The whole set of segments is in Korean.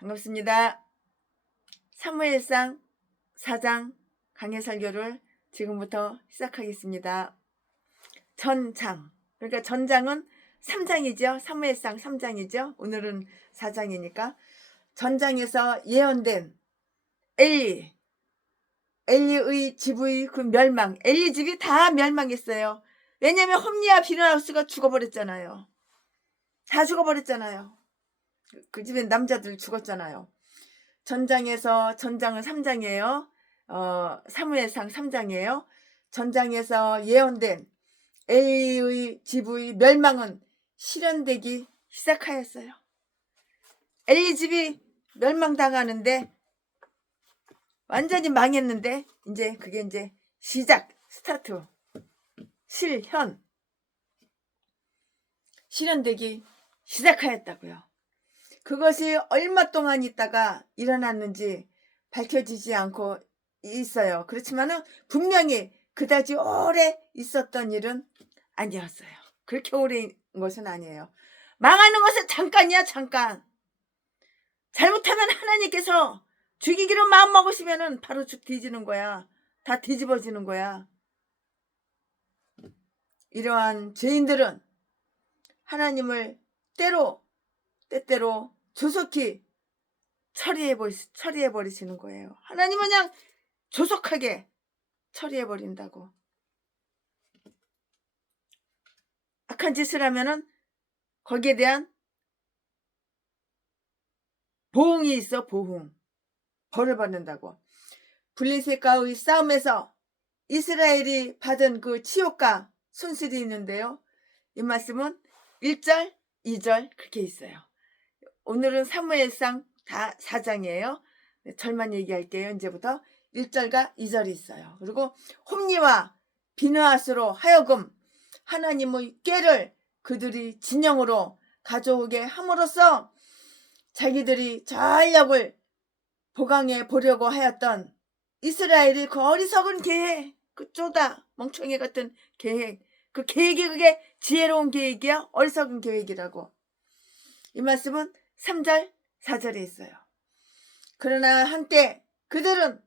반갑습니다. 사무엘상 4장 강해 설교를 지금부터 시작하겠습니다. 전장, 그러니까 전장은 3장이죠. 사무엘상 3장이죠. 오늘은 4장이니까 전장에서 예언된 엘리의 집의 그 멸망, 엘리 집이 다 멸망했어요. 왜냐하면 홈리와 비느하스가 죽어버렸잖아요. 다 죽어버렸잖아요. 그 집에 남자들 죽었잖아요. 전장은 3장이에요. 사무엘상 3장이에요. 전장에서 예언된 엘리의 집의 멸망은 실현되기 시작하였어요. 엘리 집이 멸망당하는데 완전히 망했는데 그게 시작, 스타트, 실현되기 시작하였다고요. 그것이 얼마 동안 있다가 일어났는지 밝혀지지 않고 있어요. 그렇지만은 분명히 그다지 오래 있었던 일은 아니었어요. 그렇게 오래인 것은 아니에요. 망하는 것은 잠깐이야, 잠깐. 잘못하면 하나님께서 죽이기로 마음먹으시면은 바로 뒤지는 거야. 다 뒤집어지는 거야. 이러한 죄인들은 하나님을 때때로 조속히 처리해버리시는 거예요. 하나님은 그냥 조속하게 처리해버린다고. 악한 짓을 하면은 거기에 대한 보응이 있어, 보응. 벌을 받는다고. 블레셋과의 싸움에서 이스라엘이 받은 그 치욕과 손실이 있는데요. 이 말씀은 1절, 2절 그렇게 있어요. 오늘은 사무엘상 다 4장이에요. 절만 얘기할게요. 이제부터 1절과 2절이 있어요. 그리고 홈리와 비느하스로 하여금 하나님의 꾀를 그들이 진영으로 가져오게 함으로써 자기들이 전력을 보강해 보려고 하였던 이스라엘의 그 어리석은 계획, 그 쪼다 멍청이 같은 계획, 그 계획이 그게 지혜로운 계획이야? 어리석은 계획이라고. 이 말씀은 3절, 4절에 있어요. 그러나 한때 그들은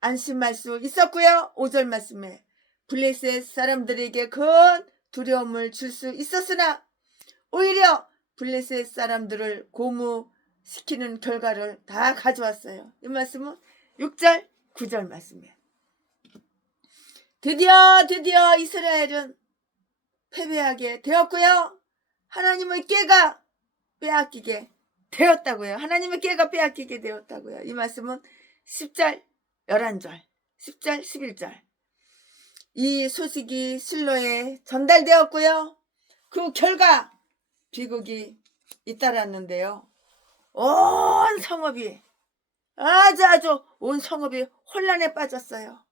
안심할 수 있었고요. 5절 말씀에 블레셋 사람들에게 큰 두려움을 줄 수 있었으나 오히려 블레셋 사람들을 고무시키는 결과를 다 가져왔어요. 이 말씀은 6절, 9절 말씀이에요. 드디어 이스라엘은 패배하게 되었고요. 하나님의 꾀가 빼앗기게 되었다고요. 하나님의 꾀가 빼앗기게 되었다고요. 이 말씀은 10절, 11절, 10절, 11절. 이 소식이 실로에 전달되었고요. 그 결과 비극이 잇따랐는데요. 온 성읍이 아주 온 성읍이 혼란에 빠졌어요.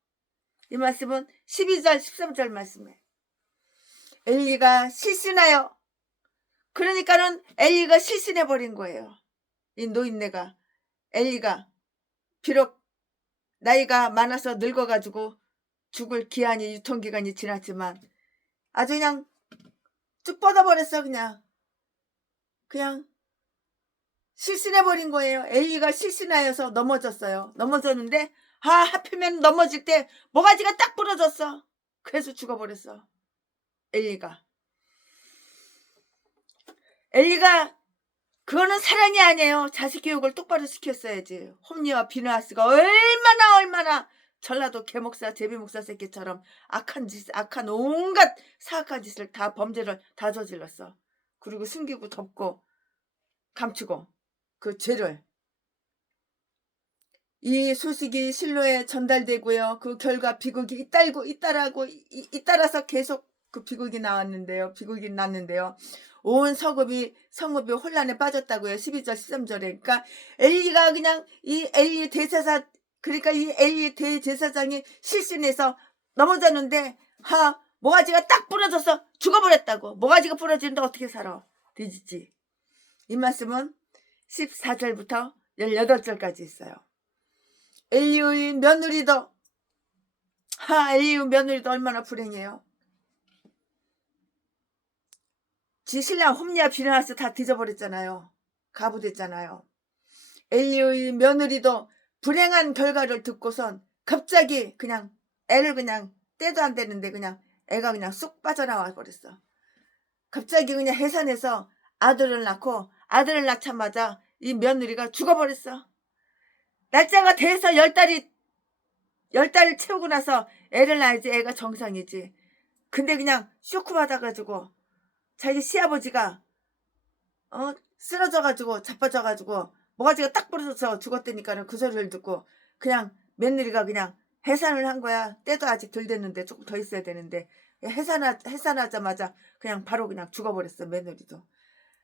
이 말씀은 12절, 13절 말씀에 엘리가 실신하여, 그러니까는 엘리가 실신해버린 거예요. 이 노인네가, 엘리가 비록 나이가 많아서 늙어가지고 죽을 기한이, 유통기간이 지났지만 아주 그냥 쭉 뻗어버렸어. 그냥 실신해버린 거예요. 엘리가 실신하여서 넘어졌어요. 넘어졌는데 하필이면 넘어질 때 모가지가 딱 부러졌어. 그래서 죽어버렸어. 엘리가 그거는 사랑이 아니에요. 자식 교육을 똑바로 시켰어야지. 홈리와 비느하스가 얼마나 전라도 개목사 제비목사 새끼처럼 악한 온갖 사악한 짓을 다, 범죄를 다 저질렀어. 그리고 숨기고 덮고 감추고 그 죄를. 이 소식이 실로에 전달되고요. 그 결과 비극이 잇따라서 계속 그 비극이 났는데요. 온 성읍이 혼란에 빠졌다고요. 12절, 13절에. 그러니까 엘리가 그냥 이 엘리 대제사장이 실신해서 넘어졌는데 모가지가 딱 부러져서 죽어버렸다고. 모가지가 부러지는데 어떻게 살아? 뒤지지. 이 말씀은 14절부터 18절까지 있어요. 엘리의 며느리도 얼마나 불행해요. 지 신랑 홈리와 비느하스 다 뒤져버렸잖아요. 가부됐잖아요. 엘리의 며느리도 불행한 결과를 듣고선 갑자기 그냥 애를 그냥 때도 안 되는데 그냥 애가 그냥 쑥 빠져나와 버렸어. 갑자기 그냥 해산해서 아들을 낳고 아들을 낳자마자 이 며느리가 죽어버렸어. 날짜가 돼서 10달을 채우고 나서 애를 낳아야지 애가 정상이지. 근데 그냥 쇼크 받아가지고 자기 시아버지가 쓰러져가지고 자빠져가지고 모가지가 딱 부러져서 죽었다니까는 그 소리를 듣고 그냥 며느리가 그냥 해산을 한 거야. 때도 아직 덜 됐는데 조금 더 있어야 되는데 해산하자마자 그냥 바로 그냥 죽어버렸어 며느리도.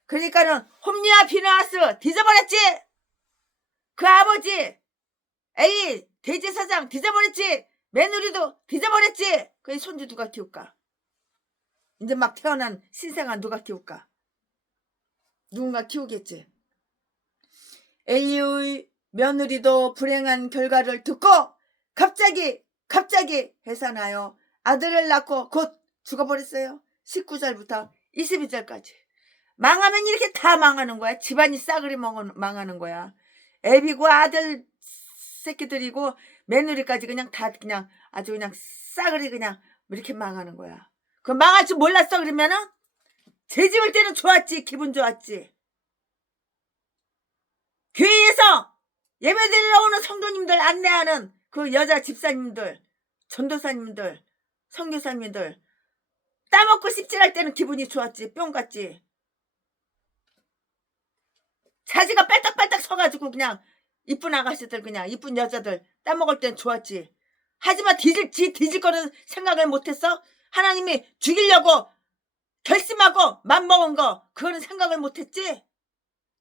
그러니까는 홈리와 비너하스 뒤져버렸지. 그 아버지 에이 대제사장 뒤져버렸지. 며느리도 뒤져버렸지. 그 손주 누가 키울까? 이제 막 태어난 신생아 누가 키울까? 누군가 키우겠지. 엘리의 며느리도 불행한 결과를 듣고 갑자기 해산하여 아들을 낳고 곧 죽어버렸어요. 19절부터 22절까지. 망하면 이렇게 다 망하는 거야. 집안이 싸그리 망하는 거야. 애비고 아들 새끼들이고 며느리까지 그냥 다 그냥 아주 그냥 싸그리 그냥 이렇게 망하는 거야. 그 망할 줄 몰랐어 그러면은? 제 집을 때는 좋았지. 기분 좋았지. 교회에서 예배드리러 오는 성도님들 안내하는 그 여자 집사님들, 전도사님들, 선교사님들 따먹고 씹질할 때는 기분이 좋았지. 뿅 같지. 자지가 빨딱빨딱 서가지고 그냥 이쁜 아가씨들 그냥 이쁜 여자들 따먹을 땐 좋았지. 하지만 뒤질 거는 생각을 못했어? 하나님이 죽이려고 결심하고 맘먹은 거 그거는 생각을 못했지?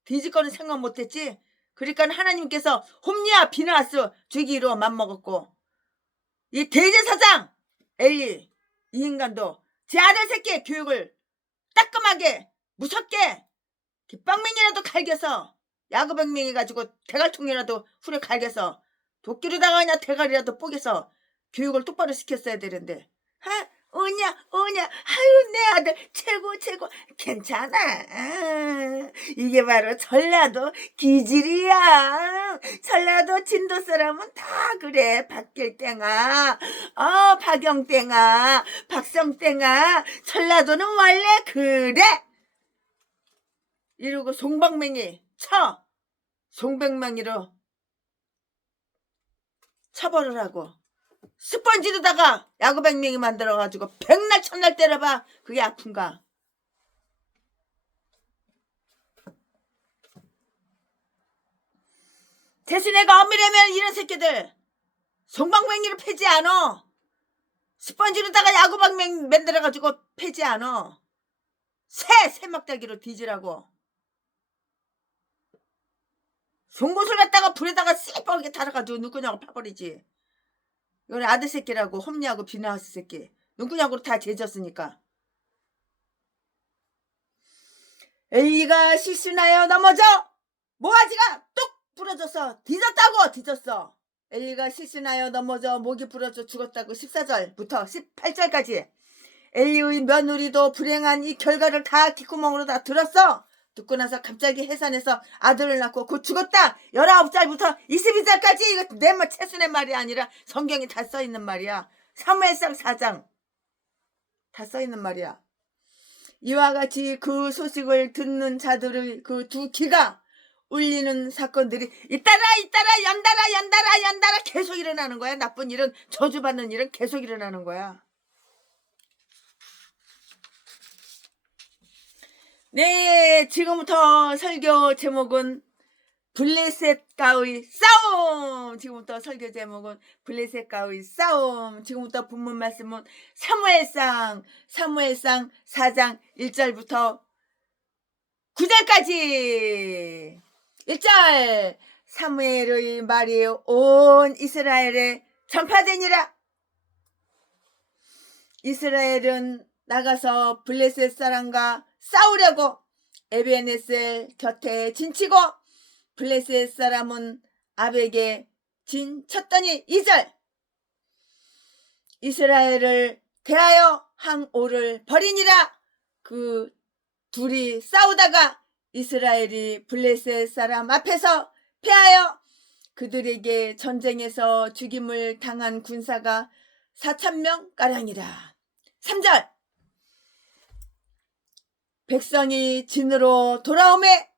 뒤질 거는 생각 못했지? 그러니까 하나님께서 홈리와 비느하스 죽이기로 맘먹었고 이 대제사장 엘리 이 인간도 제 아들 새끼의 교육을 따끔하게 무섭게 깃방맹이라도 갈겨서 야구방맹이 가지고 대갈통이라도 후려 갈겨서 도끼로다가 그냥 대가리라도 뽀개서 교육을 똑바로 시켰어야 되는데 오냐 아유 내 아들 최고 괜찮아. 이게 바로 전라도 기질이야. 전라도 진도 사람은 다 그래. 박길땡아 박영땡아 박성땡아 전라도는 원래 그래 이러고 송방맹이 송백맹이로 처벌을 하고 스펀지로다가 야구백맹이 만들어가지고 백날 천날 때려봐. 그게 아픈가? 대신애가 엄밀하면 이런 새끼들 송방맹이를 패지 않어. 스펀지로다가 야구백맹 만들어가지고 패지 않어. 새막달기로 뒤지라고. 송곳을 갖다가 불에다가 씨뻘게 달아가지고 눈구녕을 파버리지. 이건 아들 새끼라고 홈리하고 비나하스 새끼. 눈구녕으로 다 재졌으니까. 엘리가 실수나여 넘어져 모가지가 뚝 부러져서 뒤졌어. 엘리가 실수나여 넘어져 목이 부러져 죽었다고 14절부터 18절까지. 엘리의 며느리도 불행한 이 결과를 다 귓구멍으로 다 들었어. 듣고 나서 갑자기 해산해서 아들을 낳고 곧 죽었다. 19절부터 22절까지. 이거 내 말 채순의 말이 아니라 성경이 다 써있는 말이야. 사무엘상 4장 다 써있는 말이야. 이와 같이 그 소식을 듣는 자들의 그 두 귀가 울리는 사건들이 잇따라 연달아 계속 일어나는 거야. 나쁜 일은 저주받는 일은 계속 일어나는 거야. 네, 지금부터 설교 제목은 블레셋과의 싸움. 지금부터 설교 제목은 블레셋과의 싸움. 지금부터 본문 말씀은 사무엘상 4장 1절부터 9절까지. 1절 사무엘의 말이 온 이스라엘에 전파되니라. 이스라엘은 나가서 블레셋 사람과 싸우려고 에베네셀 곁에 진치고 블레셋 사람은 압에게 진쳤더니 2절 이스라엘을 대하여 항오를 벌이니라. 그 둘이 싸우다가 이스라엘이 블레셋 사람 앞에서 패하여 그들에게 전쟁에서 죽임을 당한 군사가 4,000명 가량이라. 3절 백성이 진으로 돌아오매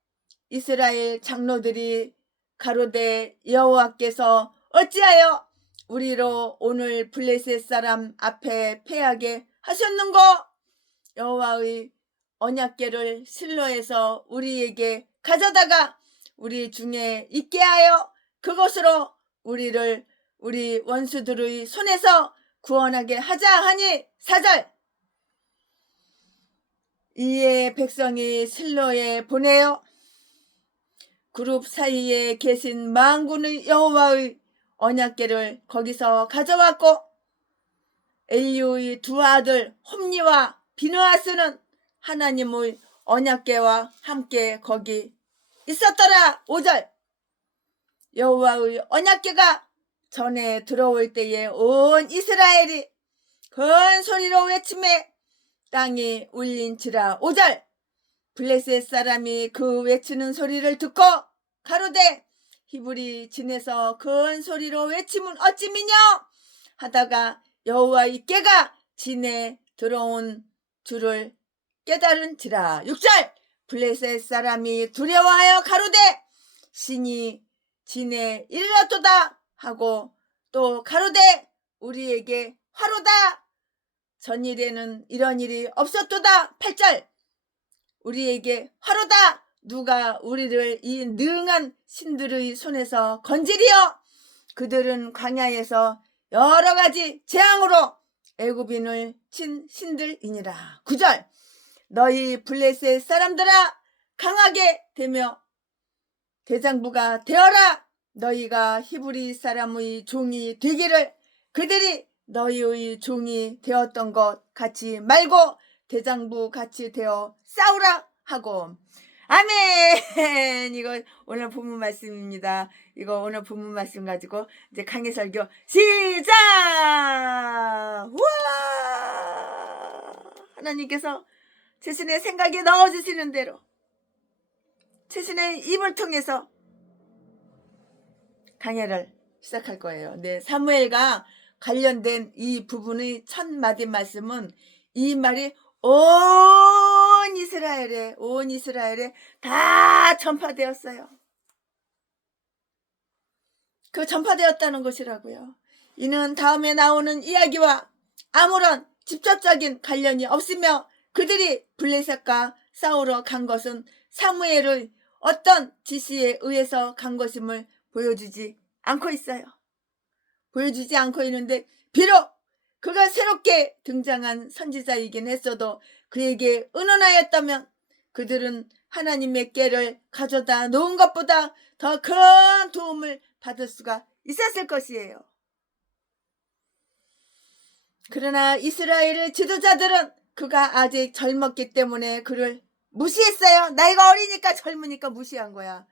이스라엘 장로들이 가로되 여호와께서 어찌하여 우리로 오늘 블레셋 사람 앞에 패하게 하셨는고? 여호와의 언약궤를 실로에서 우리에게 가져다가 우리 중에 있게 하여 그것으로 우리를 우리 원수들의 손에서 구원하게 하자 하니. 4절 이에 백성이 실로에 보내어 그룹 사이에 계신 만군의 여호와의 언약궤를 거기서 가져왔고 엘리우의 두 아들 홈니와 비느하스는 하나님의 언약궤와 함께 거기 있었더라. 5절 여호와의 언약궤가 전에 들어올 때에 온 이스라엘이 큰 소리로 외치매 땅이 울린지라. 5절 블레셋 사람이 그 외치는 소리를 듣고 가로되 히브리 진에서 큰 소리로 외치면 어찌미뇨 하다가 여호와의 궤가 진에 들어온 줄을 깨달은지라. 6절 블레셋 사람이 두려워하여 가로되 신이 진에 이르렀도다 하고 또 가로되 우리에게 화로다 전일에는 이런 일이 없었도다. 8절 우리에게 화로다 누가 우리를 이 능한 신들의 손에서 건지리요 그들은 광야에서 여러가지 재앙으로 애굽인을 친 신들이니라. 9절 너희 블레셋 사람들아 강하게 되며 대장부가 되어라. 너희가 히브리 사람의 종이 되기를 그들이 너희의 종이 되었던 것 같이 말고 대장부 같이 되어 싸우라 하고. 아멘. 이거 오늘 본문 말씀입니다. 이거 오늘 본문 말씀 가지고 이제 강해 설교 시작. 우와. 하나님께서 자신의 생각에 넣어주시는 대로 자신의 입을 통해서 강해를 시작할 거예요. 네, 사무엘과 관련된 이 부분의 첫 마디 말씀은 이 말이 온 이스라엘에 다 전파되었어요. 그 전파되었다는 것이라고요. 이는 다음에 나오는 이야기와 아무런 직접적인 관련이 없으며 그들이 블레셋과 싸우러 간 것은 사무엘의 어떤 지시에 의해서 간 것임을 보여주지 않고 있어요. 보여주지 않고 있는데 비록 그가 새롭게 등장한 선지자이긴 했어도 그에게 은은하였다면 그들은 하나님의 궤를 가져다 놓은 것보다 더 큰 도움을 받을 수가 있었을 것이에요. 그러나 이스라엘의 지도자들은 그가 아직 젊었기 때문에 그를 무시했어요. 나이가 어리니까 젊으니까 무시한 거야.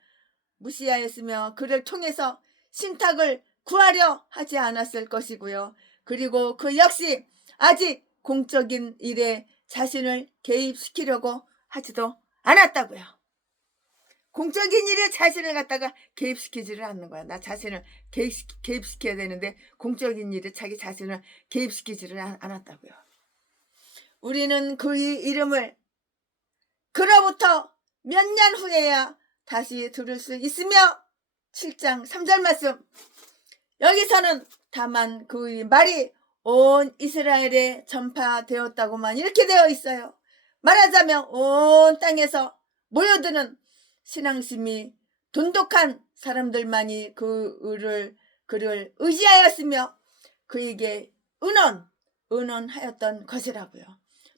무시하였으며 그를 통해서 신탁을 구하려 하지 않았을 것이고요. 그리고 그 역시 아직 공적인 일에 자신을 개입시키려고 하지도 않았다고요. 공적인 일에 자신을 갖다가 개입시키지를 않는 거야. 나 자신을 개입시켜야 되는데 공적인 일에 자기 자신을 개입시키지를 않았다고요. 우리는 그의 이름을 그로부터 몇 년 후에야 다시 들을 수 있으며 7장 3절 말씀 여기서는 다만 그의 말이 온 이스라엘에 전파되었다고만 이렇게 되어 있어요. 말하자면 온 땅에서 모여드는 신앙심이 돈독한 사람들만이 그를 의지하였으며 그에게 은원하였던 것이라고요.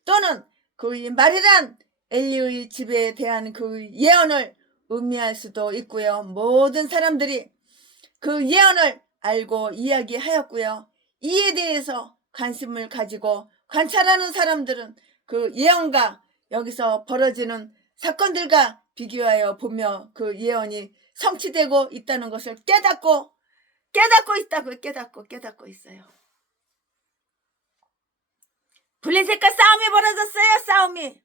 또는 그의 말이란 엘리의 집에 대한 그 예언을 의미할 수도 있고요. 모든 사람들이 그 예언을 알고 이야기하였고요. 이에 대해서 관심을 가지고 관찰하는 사람들은 그 예언과 여기서 벌어지는 사건들과 비교하여 보며 그 예언이 성취되고 있다는 것을 깨닫고 있어요. 블레셋과 싸움이 벌어졌어요. 싸움이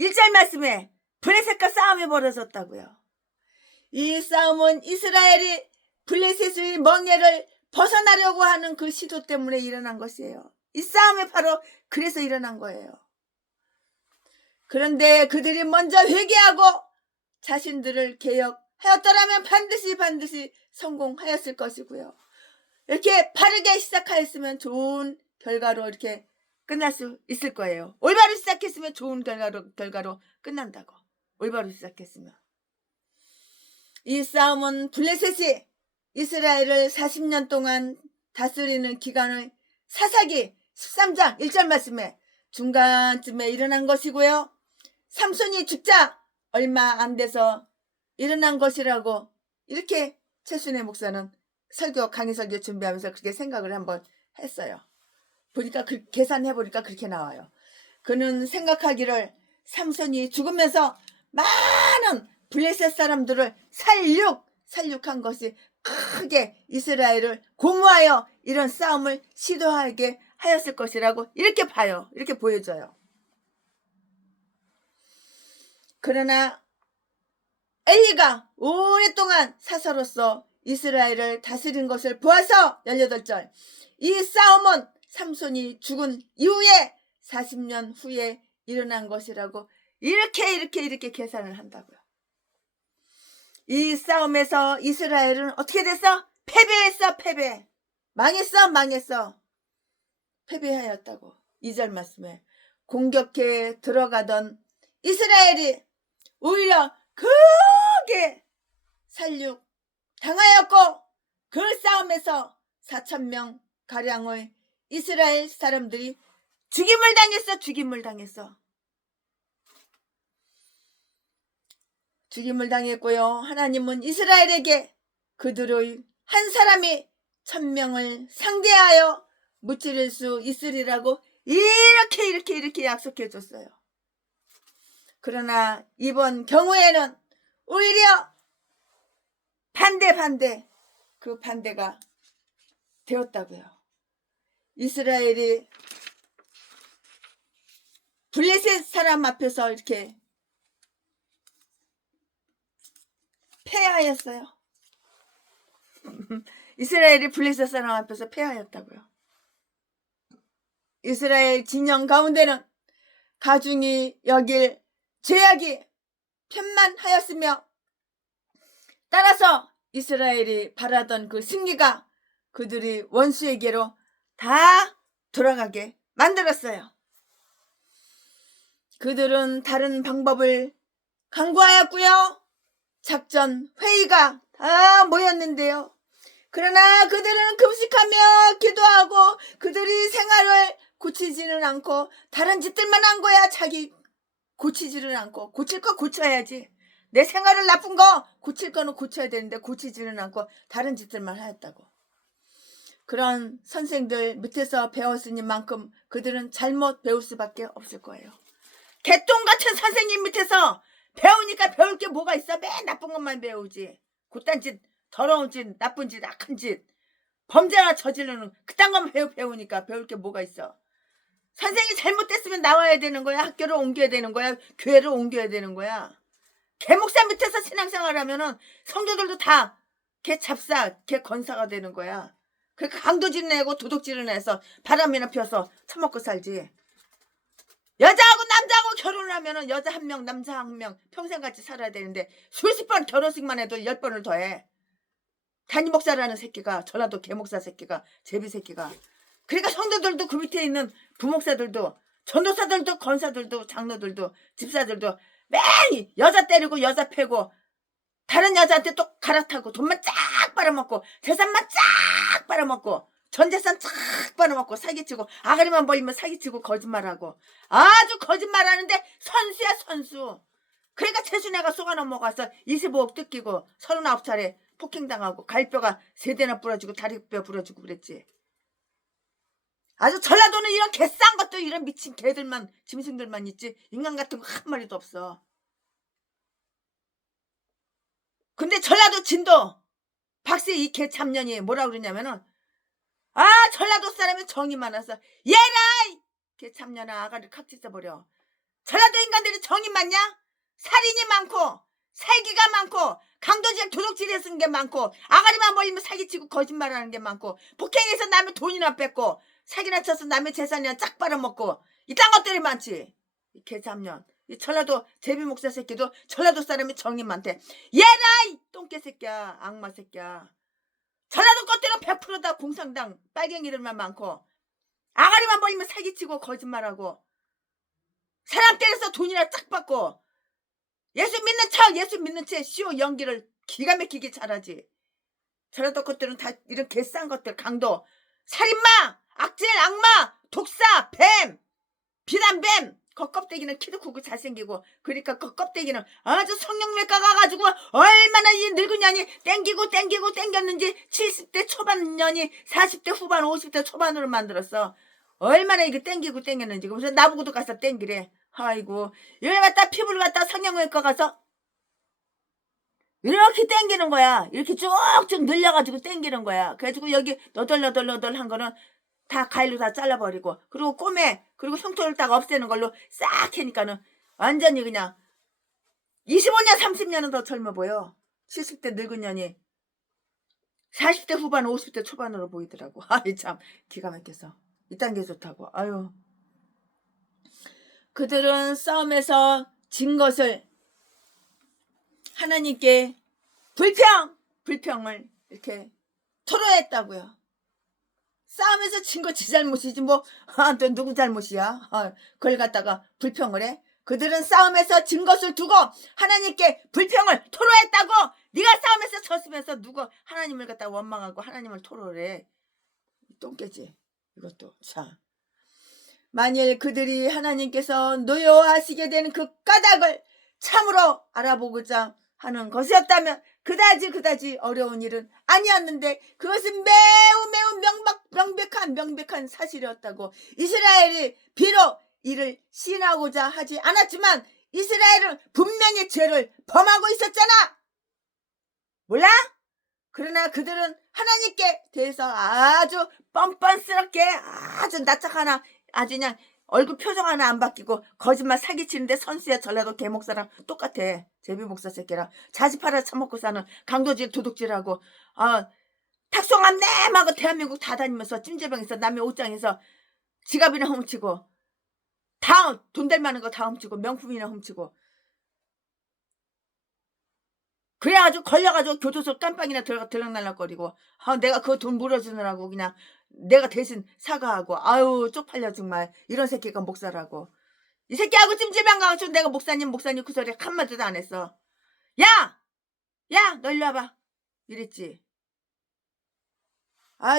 1절 말씀에 블레셋과 싸움이 벌어졌다고요. 이 싸움은 이스라엘이 블레셋의 멍에를 벗어나려고 하는 그 시도 때문에 일어난 것이에요. 이 싸움이 바로 그래서 일어난 거예요. 그런데 그들이 먼저 회개하고 자신들을 개혁하였더라면 반드시 성공하였을 것이고요. 이렇게 바르게 시작하였으면 좋은 결과로 이렇게 끝날 수 있을 거예요. 올바로 시작했으면 좋은 결과로 끝난다고. 올바로 시작했으면. 이 싸움은 블레셋이 이스라엘을 40년 동안 다스리는 기간의 사사기 13장 1절 말씀에 중간쯤에 일어난 것이고요. 삼손이 죽자 얼마 안 돼서 일어난 것이라고 이렇게 최순애 목사는 강의 설교 준비하면서 그렇게 생각을 한번 했어요. 보니까 계산해보니까 그렇게 나와요. 그는 생각하기를 삼손이 죽으면서 많은 블레셋 사람들을 살육한 것이 크게 이스라엘을 고무하여 이런 싸움을 시도하게 하였을 것이라고 이렇게 봐요. 이렇게 보여져요. 그러나 엘리가 오랫동안 사사로서 이스라엘을 다스린 것을 보아서 18절 이 싸움은 삼손이 죽은 이후에 40년 후에 일어난 것이라고 이렇게 계산을 한다고요. 이 싸움에서 이스라엘은 어떻게 됐어? 패배했어. 망했어. 패배하였다고. 2절 말씀에 공격해 들어가던 이스라엘이 오히려 크게 살육 당하였고 그 싸움에서 4,000명 가량의 이스라엘 사람들이 죽임을 당했고요. 하나님은 이스라엘에게 그들의 한 사람이 1,000명을 상대하여 무찌를 수 있으리라고 이렇게 약속해 줬어요. 그러나 이번 경우에는 오히려 반대 그 반대가 되었다고요. 이스라엘이 블레셋 사람 앞에서 이렇게 패하였어요. 이스라엘이 블레셋 사람 앞에서 패하였다고요. 이스라엘 진영 가운데는 가중이 여길 죄악이 편만하였으며 따라서 이스라엘이 바라던 그 승리가 그들이 원수에게로 다 돌아가게 만들었어요. 그들은 다른 방법을 강구하였고요. 작전 회의가 다 모였는데요. 그러나 그들은 금식하며 기도하고 그들이 생활을 고치지는 않고 다른 짓들만 한 거야. 자기 고치지를 않고 고칠 거 고쳐야지. 내 생활을 나쁜 거 고칠 거는 고쳐야 되는데 고치지는 않고 다른 짓들만 하였다고. 그런 선생들 밑에서 배웠으니만큼 그들은 잘못 배울 수밖에 없을 거예요. 개똥 같은 선생님 밑에서 배우니까 배울 게 뭐가 있어? 맨 나쁜 것만 배우지. 그딴 짓, 더러운 짓, 나쁜 짓, 악한 짓, 범죄나 저지르는 그딴 것만 배우니까 배울 게 뭐가 있어? 선생이 잘못됐으면 나와야 되는 거야. 학교를 옮겨야 되는 거야. 교회를 옮겨야 되는 거야. 개목사 밑에서 신앙생활 하면은 성도들도 다 개 잡사, 개 건사가 되는 거야. 그러니까 강도질 내고 도둑질을 내서 바람이나 피워서 처먹고 살지. 여자하고 남자하고 결혼을 하면은 여자 1명, 남자 1명 평생 같이 살아야 되는데 수십 번 결혼식만 해도 10번을 더 해. 단임 목사라는 새끼가, 전라도 개목사 새끼가, 제비 새끼가. 그러니까 성도들도 그 밑에 있는 부목사들도, 전도사들도, 건사들도, 장로들도, 집사들도 매일 여자 때리고 여자 패고 다른 여자한테 또 갈아타고 돈만 쫙 빨아먹고 재산만 쫙 빨아먹고 전재산 쫙 빨아먹고 사기치고 아가리만 보이면 사기치고 거짓말하고 아주 거짓말하는데 선수야 선수. 그러니까 최순애가 속아 넘어가서 25억 뜯기고 39살에 폭행당하고 갈뼈가 3대나 부러지고 다리뼈 부러지고 그랬지. 아주 전라도는 이런 개싼 것도 이런 미친 개들만 짐승들만 있지 인간 같은 거 한 마리도 없어. 근데 전라도 진도 박씨 이 개 참년이 뭐라 그러냐면은 전라도 사람이 정이 많아서 얘라 개 참년아 아가를 칵 찢어버려. 전라도 인간들이 정이 많냐? 살인이 많고 살기가 많고 강도질 도둑질에 쓴 게 많고 아가리만 벌리면 사기치고 거짓말하는 게 많고 폭행해서 남의 돈이나 뺏고 사기나 쳐서 남의 재산이나 짝 빨아먹고 이딴 것들이 많지. 이 개잡년. 이 전라도 제비 목사 새끼도 전라도 사람이 정이 많대. 얘라 이 똥개 새끼야. 악마 새끼야. 전라도 것들은 100%다 공산당 빨갱이들만 많고 아가리만 벌리면 사기치고 거짓말하고 사람 때려서 돈이나 짝 받고 예수 믿는 척 예수 믿는 채 쇼 연기를 기가 막히게 잘하지. 전라도 것들은 다 이런 개싼 것들 강도 살인마 악질 악마 독사 뱀 비단뱀 그 껍데기는 키도 크고 잘생기고 그러니까 그 껍데기는 아주 성형외과 가가지고 얼마나 이 늙은 년이 땡기고 땡겼는지 70대 초반 년이 40대 후반 50대 초반으로 만들었어. 얼마나 이게 땡기고 땡겼는지. 그래서 나보고도 가서 땡기래. 아이고 이걸 갖다 피부를 갖다 성형외과 가서 이렇게 땡기는 거야. 이렇게 쭉쭉 늘려가지고 땡기는 거야. 그래가지고 여기 너덜너덜한 거는 다 가위로 다 잘라버리고 그리고 꼬매 그리고 흉터를 딱 없애는 걸로 싹 해니까는 완전히 그냥 25년 30년은 더 젊어 보여. 70대 늙은 년이 40대 후반 50대 초반으로 보이더라고. 아이 참 기가 막혀서 이딴 게 좋다고. 아유 그들은 싸움에서 진 것을 하나님께 불평을 이렇게 토로했다고요. 싸움에서 진 거 지 잘못이지 뭐 또 누구 잘못이야. 그걸 갖다가 불평을 해. 그들은 싸움에서 진 것을 두고 하나님께 불평을 토로했다고. 네가 싸움에서 졌으면서 누구 하나님을 갖다가 원망하고 하나님을 토로를 해. 똥개지 이것도. 자, 만일 그들이 하나님께서 노여워하시게 되는 그 까닭을 참으로 알아보고자 하는 것이었다면 그다지 어려운 일은 아니었는데 그것은 매우 명백한 사실이었다고. 이스라엘이 비록 이를 시인하고자 하지 않았지만 이스라엘은 분명히 죄를 범하고 있었잖아. 몰라? 그러나 그들은 하나님께 대해서 아주 뻔뻔스럽게 아주 낯짝 하나 아주 그냥 얼굴 표정 하나 안 바뀌고 거짓말 사기치는데 선수야. 전라도 개목사랑 똑같아. 제비목사 새끼랑 자지 팔아 처먹고 사는 강도질 도둑질하고 탁송한 내마고 대한민국 다 다니면서 찜질방에서 남의 옷장에서 지갑이나 훔치고 다 돈 될 만한 거 다 훔치고 명품이나 훔치고 그래가지고 걸려가지고 교도소 깜빡이나 들락날락거리고 내가 그 돈 물어주느라고 그냥 내가 대신 사과하고 아유 쪽팔려 정말. 이런 새끼가 목사라고. 이 새끼하고 찜질방 가가지고 내가 목사님 그 소리 한마디도 안 했어. 야 너 일로 와봐 이랬지.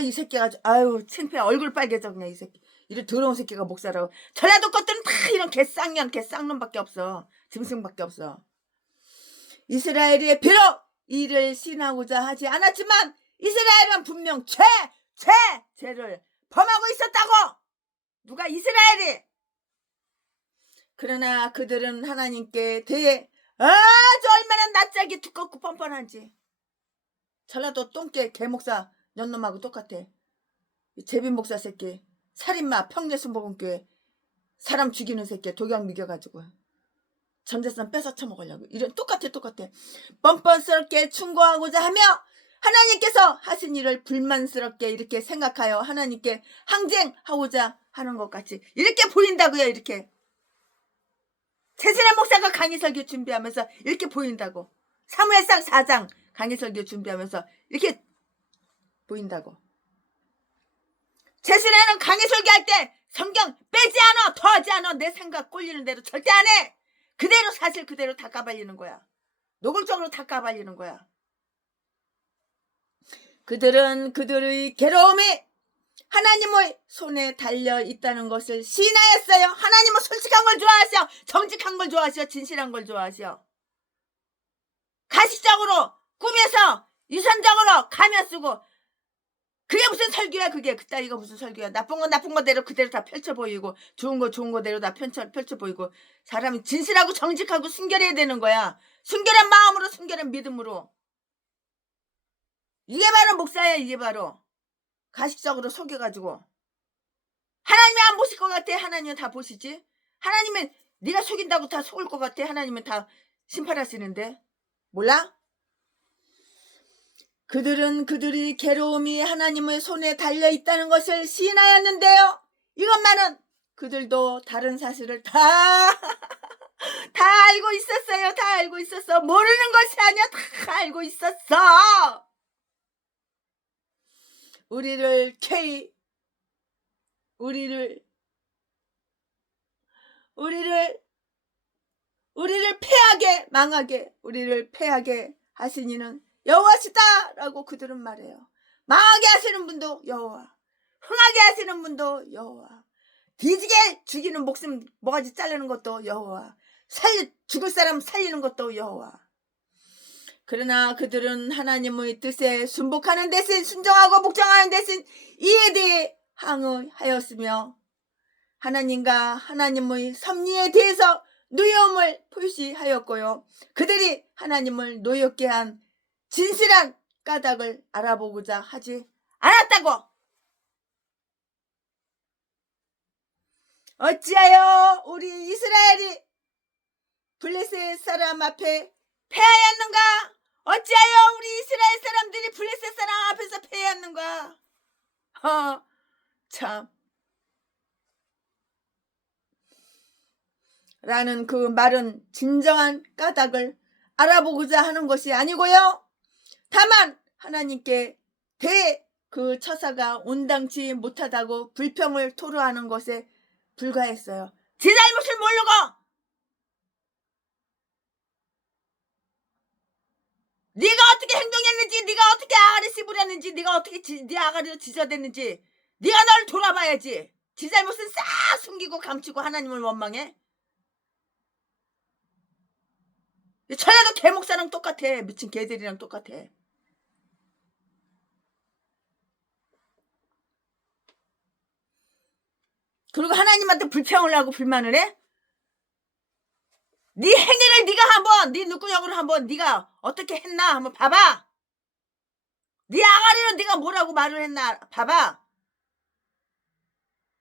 이 새끼가 아유 창피해. 얼굴 빨개져 그냥. 이 새끼 이런 더러운 새끼가 목사라고. 전라도 것들은 다 이런 개쌍년밖에 없어. 짐승밖에 없어. 이스라엘이 비록 이를 신하고자 하지 않았지만 이스라엘은 분명 죄를 범하고 있었다고. 누가? 이스라엘이. 그러나 그들은 하나님께 대해 아주 얼마나 낯짝이 두껍고 뻔뻔한지. 전라도 똥개 개목사 년놈하고 똑같아. 제비목사 새끼 살인마 평내순복음교회 사람 죽이는 새끼 독약 미겨가지고 전재산 뺏어 처먹으려고. 이런 똑같아. 뻔뻔스럽게 충고하고자 하며 하나님께서 하신 일을 불만스럽게 이렇게 생각하여 하나님께 항쟁하고자 하는 것 같이 이렇게 보인다고요. 이렇게 최신의 목사가 강의설교 준비하면서 이렇게 보인다고. 사무엘상 4장 강의설교 준비하면서 이렇게 보인다고. 최신에는 강의설교할 때 성경 빼지 않아 더하지 않아. 내 생각 꼴리는 대로 절대 안 해. 그대로 사실 그대로 다 까발리는 거야. 노골적으로 다 까발리는 거야. 그들은 그들의 괴로움이 하나님의 손에 달려 있다는 것을 시인하였어요. 하나님은 솔직한 걸 좋아하셔. 정직한 걸 좋아하셔. 진실한 걸 좋아하셔. 가식적으로 꾸며서 유선적으로 가면 쓰고 그게 무슨 설교야. 그게 그따위가 무슨 설교야. 나쁜 건 나쁜 거대로 그대로 다 펼쳐 보이고 좋은 거 좋은 거대로 다 펼쳐 보이고. 사람이 진실하고 정직하고 순결해야 되는 거야. 순결한 마음으로 순결한 믿음으로. 이게 바로 목사야. 이게 바로. 가식적으로 속여가지고 하나님이 안 보실 것 같아. 하나님은 다 보시지. 하나님은 네가 속인다고 다 속을 것 같아. 하나님은 다 심판하시는데 몰라? 그들은 그들이 괴로움이 하나님의 손에 달려 있다는 것을 시인하였는데요. 이것만은 그들도 다른 사실을 다 알고 있었어요. 다 알고 있었어. 모르는 것이 아니야. 다 알고 있었어. 우리를 패하게 망하게 우리를 패하게 하신 이는 여호와시다라고 그들은 말해요. 망하게 하시는 분도 여호와, 흥하게 하시는 분도 여호와, 뒤지게 죽이는 목숨 모가지 자르는 것도 여호와, 죽을 사람 살리는 것도 여호와. 그러나 그들은 하나님의 뜻에 순복하는 대신, 순종하고 복종하는 대신 이에 대해 항의하였으며 하나님과 하나님의 섭리에 대해서 노여움을 표시하였고요. 그들이 하나님을 노엽게 한 진실한 까닭을 알아보고자 하지 않았다고. 어찌하여 우리 이스라엘이 블레셋 사람 앞에 패하였는가? 어찌하여 우리 이스라엘 사람들이 블레셋 사람 앞에서 패하였는가? 참. 라는 그 말은 진정한 까닭을 알아보고자 하는 것이 아니고요. 다만 하나님께 그 처사가 온당치 못하다고 불평을 토로하는 것에 불과했어요. 지 잘못을 모르고 네가 어떻게 행동했는지, 네가 어떻게 아가리 씹으렸는지, 네가 어떻게 네 아가리로 지저댔는지 네가 널 돌아봐야지. 지 잘못은 싹 숨기고 감추고 하나님을 원망해? 전라도 개목사랑 똑같아. 미친 개들이랑 똑같아. 그리고 하나님한테 불평을 하고 불만을 해? 네 행위를 네가 한번, 네 눈구녕으로 한번 네가 어떻게 했나 한번 봐봐. 네 아가리는 네가 뭐라고 말을 했나 봐봐.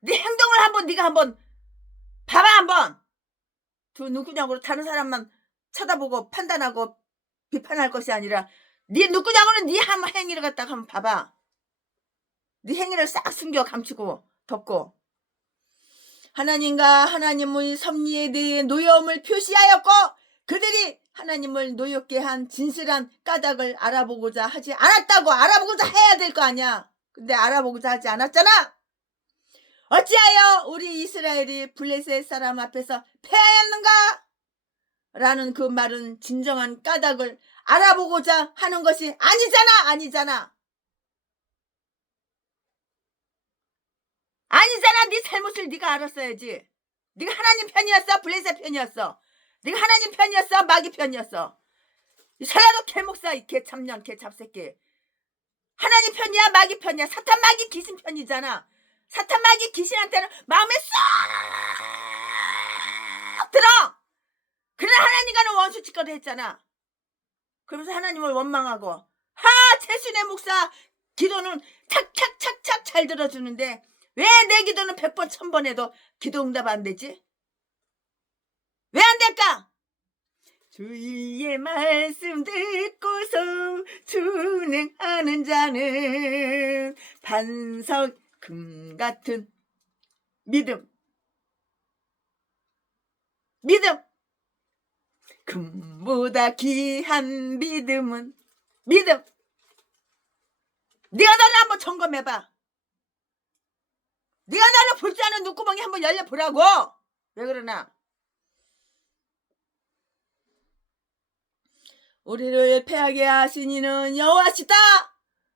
네 행동을 한번 네가 한번 봐봐. 한번 두 눈구녕으로 다른 사람만 쳐다보고 판단하고 비판할 것이 아니라 네 눈구녕으로 네 한번 행위를 갖다가 한번 봐봐. 네 행위를 싹 숨겨 감추고 덮고 하나님과 하나님의 섭리에 대해 노여움을 표시하였고 그들이 하나님을 노엽게 한 진실한 까닭을 알아보고자 하지 않았다고. 알아보고자 해야 될 거 아니야. 근데 알아보고자 하지 않았잖아. 어찌하여 우리 이스라엘이 블레셋 사람 앞에서 패하였는가? 라는 그 말은 진정한 까닭을 알아보고자 하는 것이 아니잖아. 네 잘못을 네가 알았어야지. 네가 하나님 편이었어? 블레셋 편이었어? 네가 하나님 편이었어? 마귀 편이었어? 설라도 개목사 개참년 개잡새끼. 하나님 편이야? 마귀 편이야? 사탄 마귀 귀신 편이잖아. 사탄 마귀 귀신한테는 마음에 쏙 들어. 그러나 하나님과는 원수 짓거리 했잖아. 그러면서 하나님을 원망하고 최순애 목사 기도는 착착착착 잘 들어주는데 왜 내 기도는 100번 1000번 해도 기도 응답 안 되지? 왜 안 될까? 주의 말씀 듣고서 준행하는 자는 반석 금 같은 믿음. 금보다 귀한 믿음은 믿음. 네가 나를 한번 점검해봐. 네가 나를 볼 줄 아는 눈구멍이 한번 열려보라고. 왜 그러나? 우리를 패하게 하신 이는 여호와시다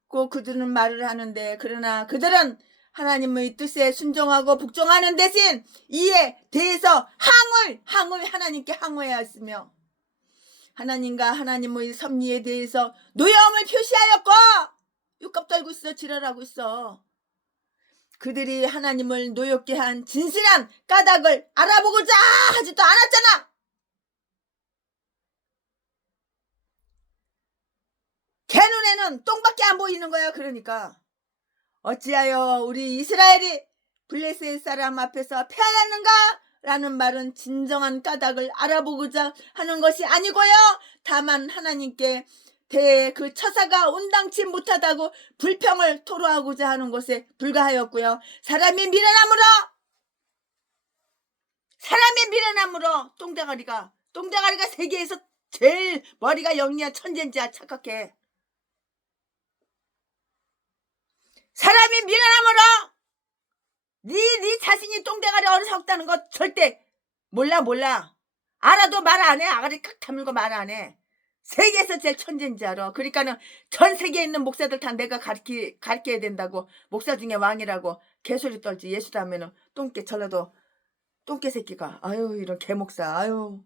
고 그들은 말을 하는데 그러나 그들은 하나님의 뜻에 순종하고 복종하는 대신 이에 대해서 하나님께 항의하였으며 하나님과 하나님의 섭리에 대해서 노여움을 표시하였고 육갑 떨고 있어. 지랄하고 있어. 그들이 하나님을 노엽게 한 진실한 까닭을 알아보고자 하지도 않았잖아. 개 눈에는 똥밖에 안 보이는 거야. 그러니까 어찌하여 우리 이스라엘이 블레셋 사람 앞에서 패하였는가? 라는 말은 진정한 까닭을 알아보고자 하는 것이 아니고요. 다만 하나님께 그 처사가 온당치 못하다고 불평을 토로하고자 하는 것에 불과하였고요. 사람이 미련함으로 똥대가리가 세계에서 제일 머리가 영리한 천재인지야 착각해. 사람이 미련함으로 네 자신이 똥대가리 어리석다는 거 절대 몰라. 알아도 말 안 해. 아가리 칵 다물고 말 안 해. 세계에서 제일 천재인 줄 알아. 그러니까는 전 세계에 있는 목사들 다 내가 가르쳐야 된다고. 목사 중에 왕이라고 개소리 떨지. 예수도 하면은 똥개 전라도 똥개 새끼가. 아유 이런 개목사. 아유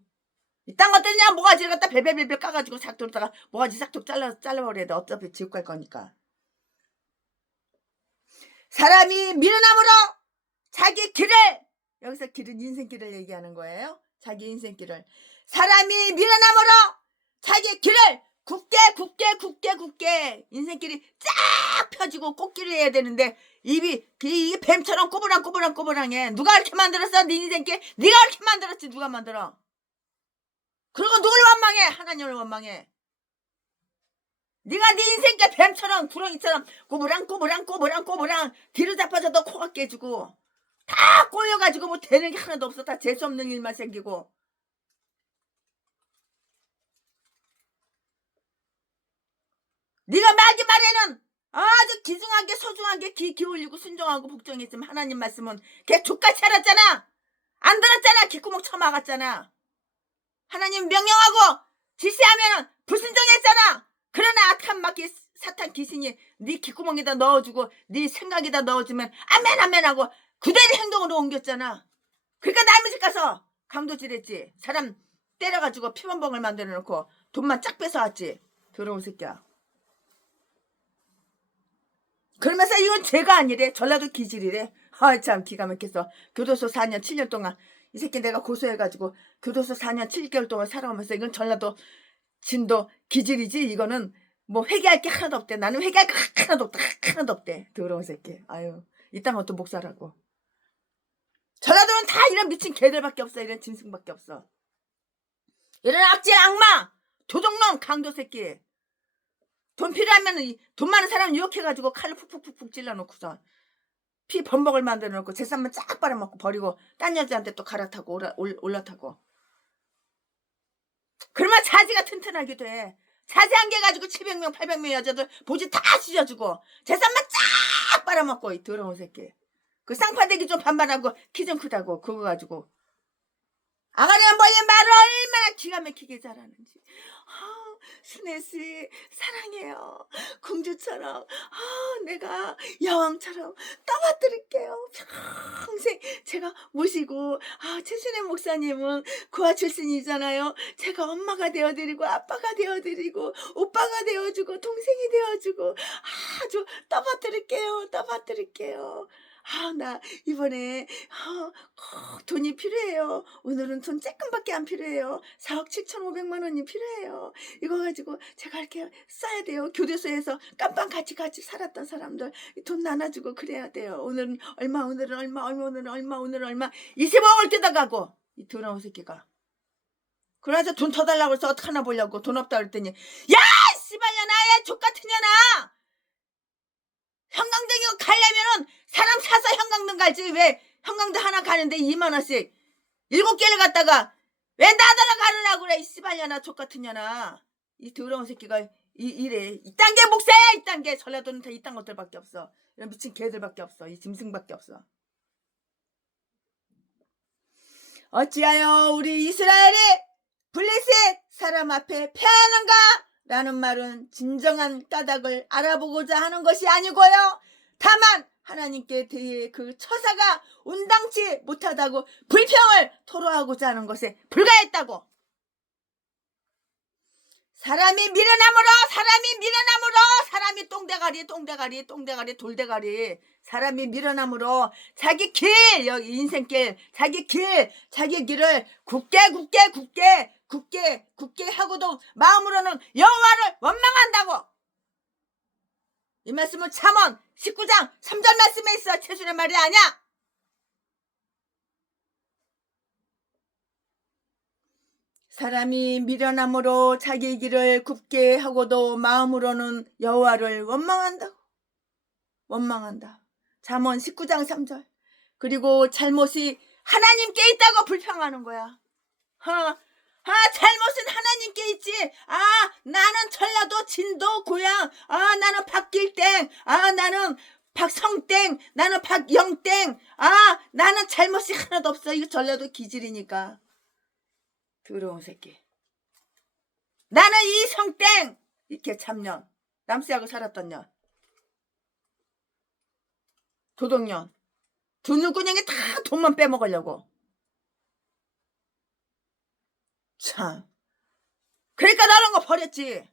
이딴 것들이냐 모가지를 갖다 벨벨벨벨 까가지고 싹 돌다가 모가지 싹둑 잘라버려야 돼. 어차피 지옥 갈 거니까. 사람이 미련함으로 자기 길을, 여기서 길은 인생길을 얘기하는 거예요. 자기 인생길을. 사람이 미련함으로 자기 길을 굽게 인생길이 쫙 펴지고 꽃길을 해야 되는데 이게 뱀처럼 꼬부랑해. 누가 이렇게 만들었어? 네 인생길? 네가 이렇게 만들었지. 누가 만들어? 그리고 누굴 원망해? 하나님을 원망해. 네가 네 인생길 뱀처럼 구렁이처럼 꼬부랑 뒤로 자빠져도 코가 깨지고 다 꼬여가지고 뭐 되는 게 하나도 없어. 다 재수없는 일만 생기고. 네가 마지 말에는 아주 기중하게 소중하게 귀 기울이고 순종하고 복종했으면 하나님 말씀은 걔 족같이 알았잖아. 안 들었잖아. 귓구멍 쳐막았잖아. 하나님 명령하고 지시하면은 불순종했잖아. 그러나 악한 마귀 사탄 귀신이 네 귓구멍에다 넣어주고 네 생각에다 넣어주면 아멘 하고 그대로 행동으로 옮겼잖아. 그러니까 남의 집 가서 강도질했지. 사람 때려가지고 피범벅을 만들어놓고 돈만 쫙 뺏어왔지. 더러운 새끼야. 그러면서 이건 죄가 아니래. 전라도 기질이래. 아 참 기가 막혀서 교도소 4년 7년 동안 이 새끼 내가 고소해가지고 교도소 4년 7개월 동안 살아오면서 이건 전라도 진도 기질이지. 이거는 뭐 회개할 게 하나도 없대. 나는 회개할 게 하나도 없대. 더러운 새끼. 아유 이딴 것도 목사라고. 전라도는 다 이런 미친 개들밖에 없어. 이런 짐승밖에 없어. 이런 악질 악마 도둑놈 강도 새끼. 돈 필요하면 돈 많은 사람 유혹해가지고 칼로 푹푹 찔러놓고서 피 범벅을 만들어놓고 재산만 쫙 빨아먹고 버리고 딴 여자한테 또 갈아타고 올라타고. 그러면 자지가 튼튼하게 돼. 자지 한 개 가지고 700명 800명 여자들 보지 다 찢어주고 재산만 쫙 빨아먹고. 이 더러운 새끼. 그 쌍파대기 좀 반반하고 키 좀 크다고 그거 가지고 아가리만 벌린 말을 얼마나 기가 막히게 잘하는지. 순애씨 사랑해요. 공주처럼 내가 여왕처럼 떠받들을게요. 평생 제가 모시고 최순애 목사님은 고아 출신이잖아요. 제가 엄마가 되어드리고 아빠가 되어드리고 오빠가 되어주고 동생이 되어주고 아주 떠받들을게요. 나 이번에 돈이 필요해요. 오늘은 돈 조금밖에 안 필요해요. 4억 7,500만 원이 필요해요. 이거 가지고 제가 이렇게 써야 돼요. 교도소에서 깜빵 같이 살았던 사람들 돈 나눠주고 그래야 돼요. 오늘은 얼마, 오늘은 얼마 25억을 뜯어가고. 이 더러운 새끼가. 그래서 돈 더 달라고 해서 어떡하나 보려고 돈 없다 그랬더니 야 씨발년아 야 족같은 년아 형광등 가려면은 사람 사서 형광등 갈지. 왜 형광등 하나 가는데 2만 원씩 7개를 갖다가 왜 나더러 가르라고 그래. 이 씨발년아 족같은 년아. 이 더러운 새끼가 이래. 이딴 게 목사야. 이딴 게. 전라도는 다 이딴 것들밖에 없어. 이런 미친 개들밖에 없어. 이 짐승밖에 없어. 어찌하여 우리 이스라엘이 블레셋 사람 앞에 패하는가? 라는 말은 진정한 까닭을 알아보고자 하는 것이 아니고요. 다만 하나님께 대해 그 처사가 온당치 못하다고 불평을 토로하고자 하는 것에 불과했다고. 사람이 돌대가리 사람이 미련함으로 자기 길, 여기 인생길, 자기 길을 굳게 하고도 마음으로는 여호와를 원망한다고. 이 말씀은 잠언 19장 3절 말씀에 있어. 최순의 말이 아니야. 사람이 미련함으로 자기 길을 굽게 하고도 마음으로는 여호와를 원망한다. 잠언 19장 3절. 그리고 잘못이 하나님께 있다고 불평하는 거야. 잘못은 하나님께 있지. 나는 전라도 진도 고향. 나는 박길땡. 나는 박성땡. 나는 박영땡. 나는 잘못이 하나도 없어. 이거 전라도 기질이니까. 더러운 새끼. 나는 이성땡. 이렇게 참년. 남씨하고 살았던 년. 도둑년. 두 눈구녕이 다 돈만 빼먹으려고. 참. 그러니까 나런 거 버렸지.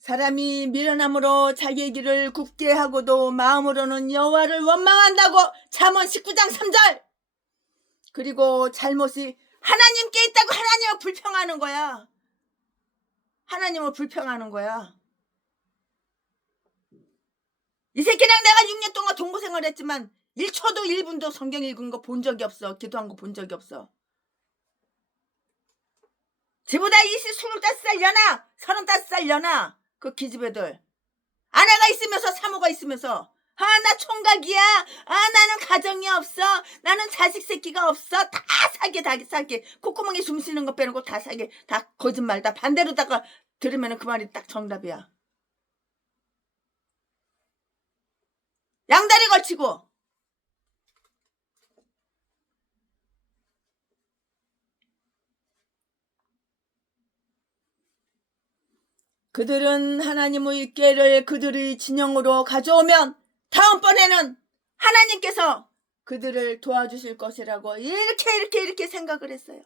사람이 미련함으로 자기 길을 굽게 하고도 마음으로는 여호와를 원망한다고. 잠언 19장 3절. 그리고 잘못이 하나님께 있다고 하나님을 불평하는 거야. 하나님을 불평하는 거야. 이 새끼랑 내가 6년 동안 동거생활 했지만 1초도 1분도 성경 읽은 거 본 적이 없어. 기도한 거 본 적이 없어. 지보다 25살 연하, 35살 연하. 그 기집애들. 아내가 있으면서 사모가 있으면서 나 총각이야. 나는 가정이 없어. 나는 자식 새끼가 없어. 다 사기. 콧구멍에 숨 쉬는 거 빼놓고 다 사기. 다 거짓말. 다 반대로다가 들으면 그 말이 딱 정답이야. 양다리 걸치고. 그들은 하나님의 꾀를 그들의 진영으로 가져오면 다음번에는 하나님께서 그들을 도와주실 것이라고 이렇게 생각을 했어요.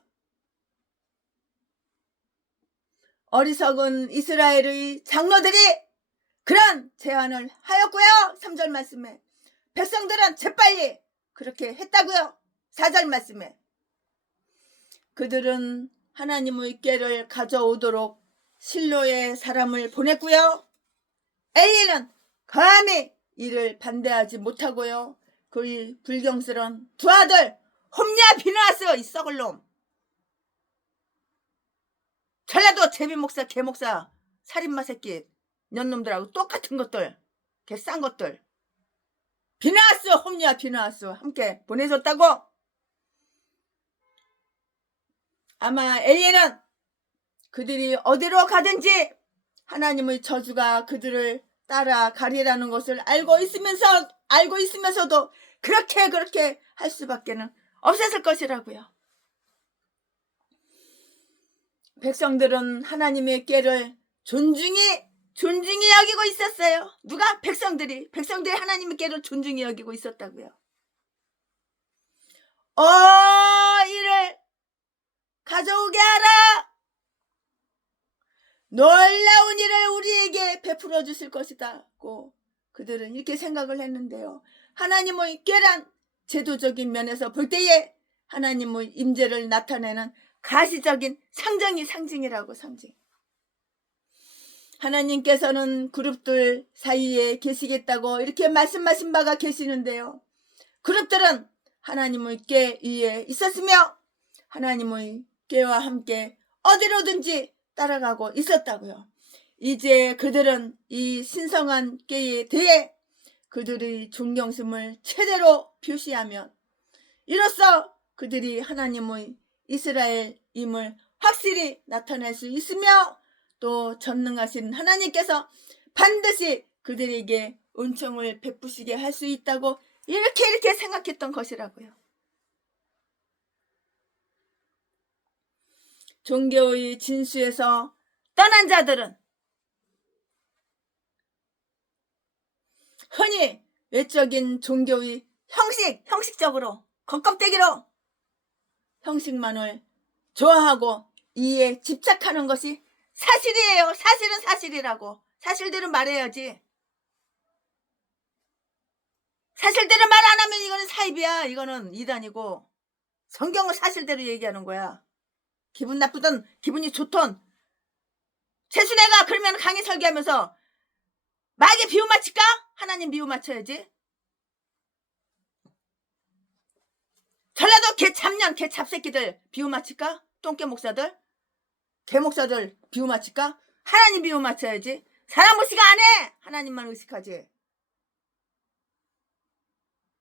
어리석은 이스라엘의 장로들이 그런 제안을 하였고요. 3절 말씀에 백성들은 재빨리 그렇게 했다고요. 4절 말씀에 그들은 하나님의 꾀를 가져오도록 실로의 사람을 보냈고요. 엘리는 감히 이를 반대하지 못하고요. 그의 불경스러운 두 아들 홈냐 비느하스 이 썩을 놈. 전라도 제비목사 개목사 살인마 새끼 년놈들하고 똑같은 것들 개 싼 것들 비느하스 홈냐 비느하스 함께 보내줬다고. 아마 엘리는 그들이 어디로 가든지 하나님의 저주가 그들을 따라가리라는 것을 알고 있으면서도 그렇게 할 수밖에는 없었을 것이라고요. 백성들은 하나님의 꾀를 존중히 여기고 있었어요. 누가? 백성들이 하나님의 꾀를 존중히 여기고 있었다고요. 이를 가져오게 하라. 놀라운 일을 우리에게 베풀어 주실 것이다고 그들은 이렇게 생각을 했는데요. 하나님의 꾀란 제도적인 면에서 볼 때에 하나님의 임재를 나타내는 가시적인 상징이라고. 상징. 하나님께서는 그룹들 사이에 계시겠다고 이렇게 말씀하신 바가 계시는데요. 그룹들은 하나님의 꾀 위에 있었으며 하나님의 꾀와 함께 어디로든지 따라가고 있었다고요. 이제 그들은 이 신성한 꾀에 대해 그들의 존경심을 최대로 표시하면 이로써 그들이 하나님의 이스라엘임을 확실히 나타낼 수 있으며 또 전능하신 하나님께서 반드시 그들에게 은총을 베푸시게 할 수 있다고 이렇게 생각했던 것이라고요. 종교의 진수에서 떠난 자들은 흔히 외적인 종교의 형식적으로 겉껍데기로 형식만을 좋아하고 이에 집착하는 것이 사실이에요. 사실은 사실이라고. 사실대로 말해야지. 사실대로 말 안 하면 이거는 사입이야. 이거는 이단이고 성경은 사실대로 얘기하는 거야. 기분 나쁘든 기분이 좋든 최순애가 그러면 강의 설계하면서 마귀 비유 맞힐까? 하나님 비유 맞춰야지. 전라도 개잡년 개잡새끼들 비유맞힐까? 똥개 목사들 개 목사들 비유맞힐까? 하나님 비유맞춰야지. 사람 의식 안 해. 하나님만 의식하지.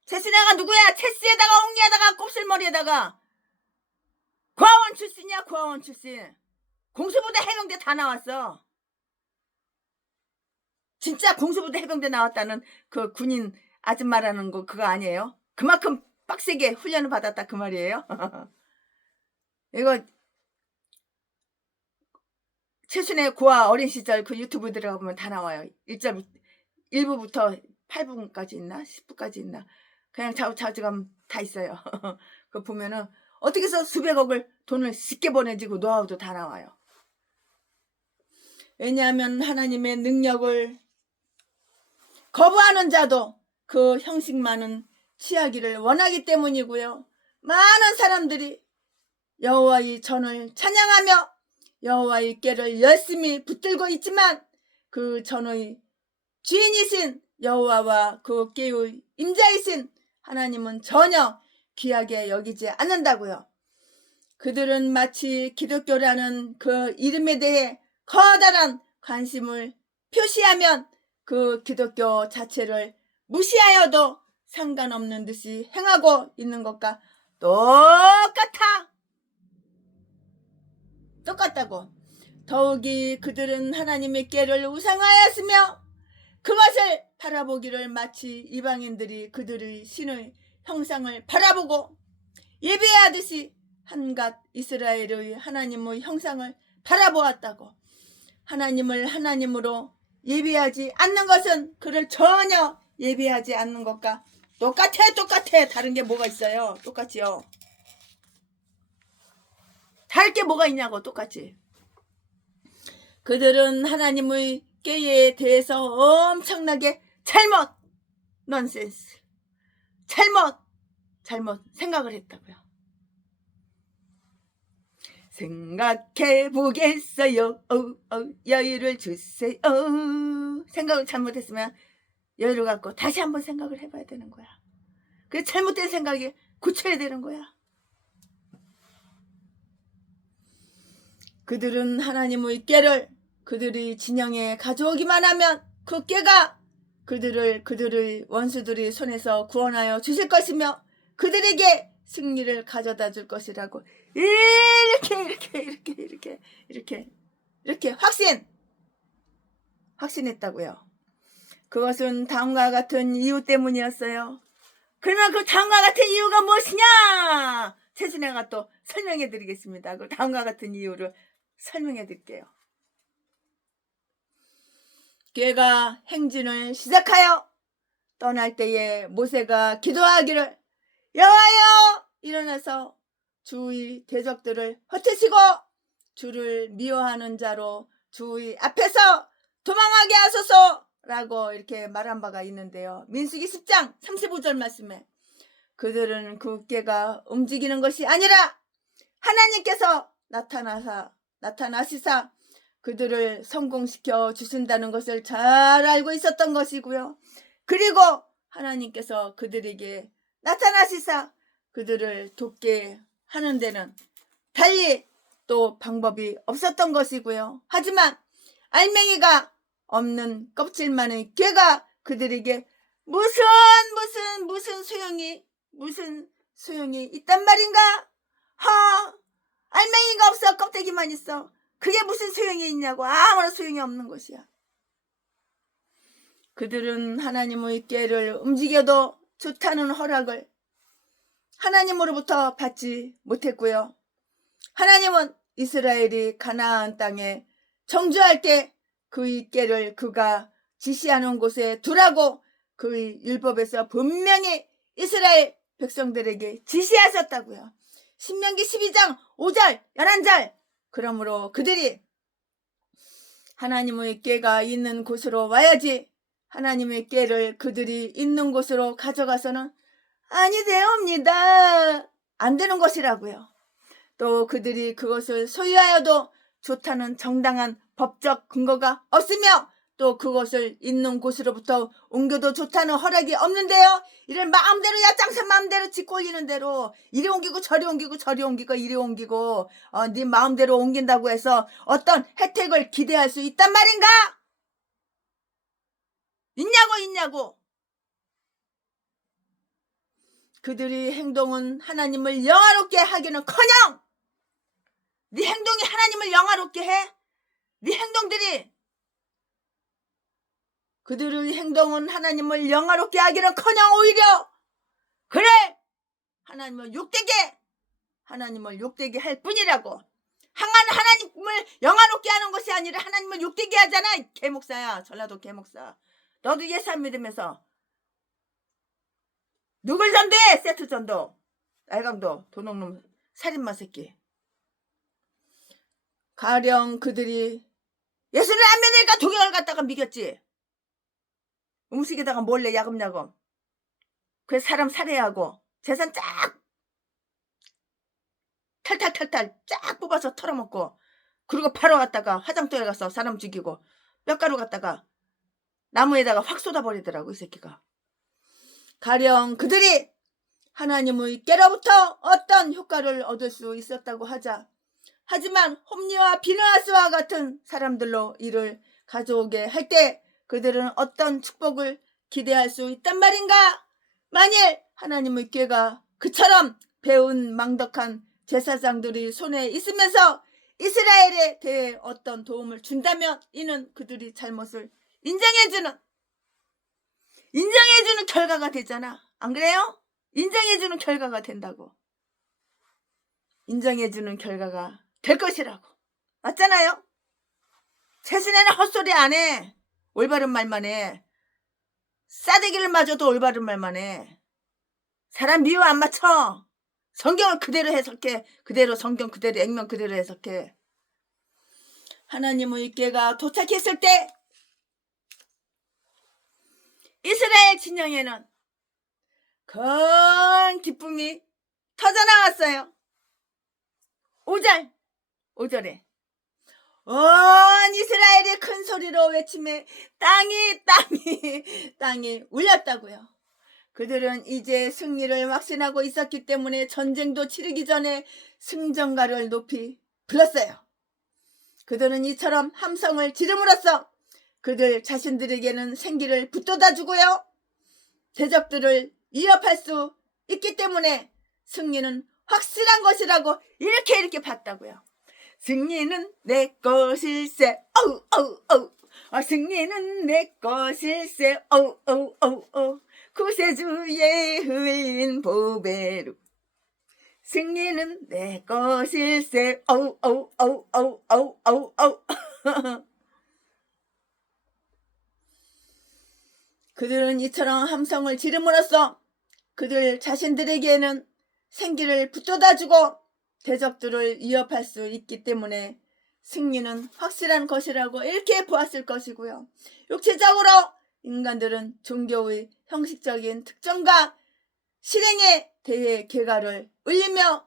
최순애가 누구야? 체스에다가 옥리에다가 곱슬머리에다가 고아원 출신이야. 고아원 출신. 공수부대 해병대 다 나왔어. 진짜 공수부대 해병대 나왔다는 그 군인 아줌마라는 거 그거 아니에요? 그만큼 빡세게 훈련을 받았다 그 말이에요. 이거 최순애 고아 어린 시절 그 유튜브 들어가보면 다 나와요. 1부부터 8부까지 있나 10부까지 있나 그냥 좌우좌우감 다 있어요. 그거 보면은 어떻게 해서 수백억을 돈을 쉽게 보내지고 노하우도 다 나와요. 왜냐하면 하나님의 능력을 거부하는 자도 그 형식만은 취하기를 원하기 때문이고요. 많은 사람들이 여호와의 전을 찬양하며 여호와의 꾀를 열심히 붙들고 있지만 그 전의 주인이신 여호와와 그 꾀의 임자이신 하나님은 전혀 귀하게 여기지 않는다고요. 그들은 마치 기독교라는 그 이름에 대해 커다란 관심을 표시하면 그 기독교 자체를 무시하여도 상관없는 듯이 행하고 있는 것과 똑같다고. 더욱이 그들은 하나님의 꾀를 우상하였으며 그것을 바라보기를 마치 이방인들이 그들의 신의 형상을 바라보고 예배하듯이 한갓 이스라엘의 하나님의 형상을 바라보았다고. 하나님을 하나님으로 예배하지 않는 것은 그를 전혀 예배하지 않는 것과 똑같아. 다른 게 뭐가 있어요? 똑같지요. 다를 게 뭐가 있냐고. 똑같지. 그들은 하나님의 꾀에 대해서 엄청나게 넌센스 잘못 생각을 했다고요. 생각해 보겠어요. 여유를 주세요. 생각을 잘못했으면 여유를 갖고 다시 한번 생각을 해봐야 되는 거야. 그 잘못된 생각이 고쳐야 되는 거야. 그들은 하나님의 꾀를 그들의 진영에 가져오기만 하면 그 꾀가 그들의 원수들의 손에서 구원하여 주실 것이며 그들에게 승리를 가져다 줄 것이라고 이렇게 확신했다고요. 그것은 다음과 같은 이유 때문이었어요. 그러나 그 다음과 같은 이유가 무엇이냐? 최순애가 또 설명해 드리겠습니다. 그 다음과 같은 이유를 설명해 드릴게요. 꾀가 행진을 시작하여 떠날 때에 모세가 기도하기를 여호와여 일어나서 주의 대적들을 흩으시고 주를 미워하는 자로 주의 앞에서 도망하게 하소서라고 이렇게 말한 바가 있는데요. 민수기 10장 35절 말씀에 그들은 그 꾀가 움직이는 것이 아니라 하나님께서 나타나시사 그들을 성공시켜 주신다는 것을 잘 알고 있었던 것이고요. 그리고 하나님께서 그들에게 나타나시사 그들을 돕게 하는 데는 달리 또 방법이 없었던 것이고요. 하지만 알맹이가 없는 껍질만의 꾀가 그들에게 무슨 소용이 있단 말인가? 알맹이가 없어. 껍데기만 있어. 그게 무슨 소용이 있냐고. 아무런 소용이 없는 것이야. 그들은 하나님의 꾀를 움직여도 좋다는 허락을 하나님으로부터 받지 못했고요. 하나님은 이스라엘이 가나안 땅에 정주할 때 그의 꾀를 그가 지시하는 곳에 두라고 그의 율법에서 분명히 이스라엘 백성들에게 지시하셨다고요. 신명기 12장 5절 11절. 그러므로 그들이 하나님의 꾀가 있는 곳으로 와야지 하나님의 꾀를 그들이 있는 곳으로 가져가서는 아니 되옵니다. 안 되는 것이라고요. 또 그들이 그것을 소유하여도 좋다는 정당한 법적 근거가 없으며 또 그것을 있는 곳으로부터 옮겨도 좋다는 허락이 없는데요. 이를 마음대로 야짱새 마음대로 짓고 올리는 대로 이리 옮기고 저리 옮기고 저리 옮기고 이리 옮기고 네 마음대로 옮긴다고 해서 어떤 혜택을 기대할 수 있단 말인가? 있냐고. 그들의 행동은 하나님을 영화롭게 하기는커녕 네 행동이 하나님을 영화롭게 해? 네 행동들이 그들의 행동은 하나님을 영화롭게 하기는커녕 오히려 그래 하나님을 욕되게 할 뿐이라고. 하나님을 영화롭게 하는 것이 아니라 하나님을 욕되게 하잖아. 개목사야. 전라도 개목사. 너도 예수 믿으면서 누굴 전도해? 세트 전도. 알강도 도둑놈 살인마 새끼. 가령 그들이 예수를 안 믿으니까 독약을 갖다가 미겼지. 음식에다가 몰래 야금야금. 그래서 사람 살해하고 재산 쫙 탈탈 쫙 뽑아서 털어먹고 그리고 바로 갔다가 화장터에 가서 사람 죽이고 뼈가루 갖다가 나무에다가 확 쏟아버리더라고 이 새끼가. 가령 그들이 하나님의 깨로부터 어떤 효과를 얻을 수 있었다고 하자. 하지만 홈리와 비느하스와 같은 사람들로 이를 가져오게 할 때 그들은 어떤 축복을 기대할 수 있단 말인가? 만일 하나님의 꾀가 그처럼 배운 망덕한 제사장들이 손에 있으면서 이스라엘에 대해 어떤 도움을 준다면 이는 그들이 잘못을 인정해주는 결과가 되잖아. 안 그래요? 인정해주는 결과가 된다고. 인정해주는 결과가 될 것이라고. 맞잖아요? 최순애는 헛소리 안 해. 올바른 말만 해. 싸대기를 맞아도 올바른 말만 해. 사람 미워 안 맞춰. 성경을 그대로 해석해. 그대로 성경 그대로 액면 그대로 해석해. 하나님의 꾀가 도착했을 때 이스라엘 진영에는 큰 기쁨이 터져나왔어요. 5절에 온 이스라엘이 큰 소리로 외치며 땅이 울렸다고요. 그들은 이제 승리를 확신하고 있었기 때문에 전쟁도 치르기 전에 승전가를 높이 불렀어요. 그들은 이처럼 함성을 지름으로써 그들 자신들에게는 생기를 북돋아주고요. 대적들을 위협할 수 있기 때문에 승리는 확실한 것이라고 이렇게 봤다고요. 승리는 내 것일세. 승리는 내 것일세. 구세주의 흘린 보배로 승리는 내 것일세. 그들은 이처럼 함성을 지름으로써 그들 자신들에게는 생기를 북돋아주고 대적들을 위협할 수 있기 때문에 승리는 확실한 것이라고 이렇게 보았을 것이고요. 육체적으로 인간들은 종교의 형식적인 특정과 실행에 대해 개가를 울리며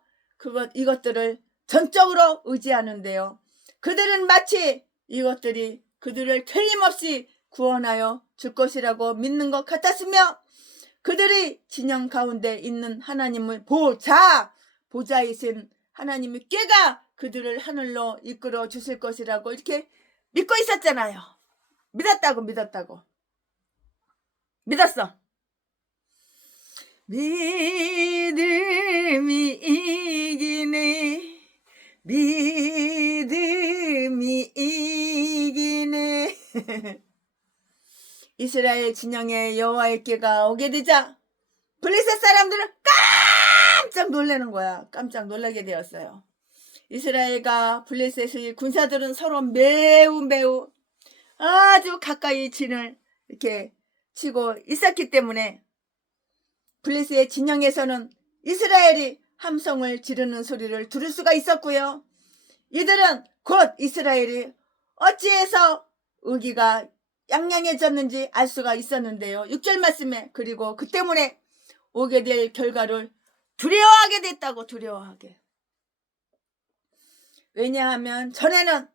이것들을 전적으로 의지하는데요. 그들은 마치 이것들이 그들을 틀림없이 구원하여 줄 것이라고 믿는 것 같았으며 그들의 진영 가운데 있는 하나님의 보좌이신 하나님의 꾀가 그들을 하늘로 이끌어 주실 것이라고 이렇게 믿고 있었잖아요. 믿었어. 믿음이 이기네. 이스라엘 진영에 여호와의 꾀가 오게 되자 블레셋 사람들은 깜짝 놀라는 거야. 깜짝 놀라게 되었어요. 이스라엘과 블레셋의 군사들은 서로 매우 아주 가까이 진을 이렇게 치고 있었기 때문에 블레셋의 진영에서는 이스라엘이 함성을 지르는 소리를 들을 수가 있었고요. 이들은 곧 이스라엘이 어찌해서 의기가 양양해졌는지 알 수가 있었는데요. 6절 말씀에 그리고 그 때문에 오게 될 결과를 두려워하게 됐다고. 두려워하게. 왜냐하면 전에는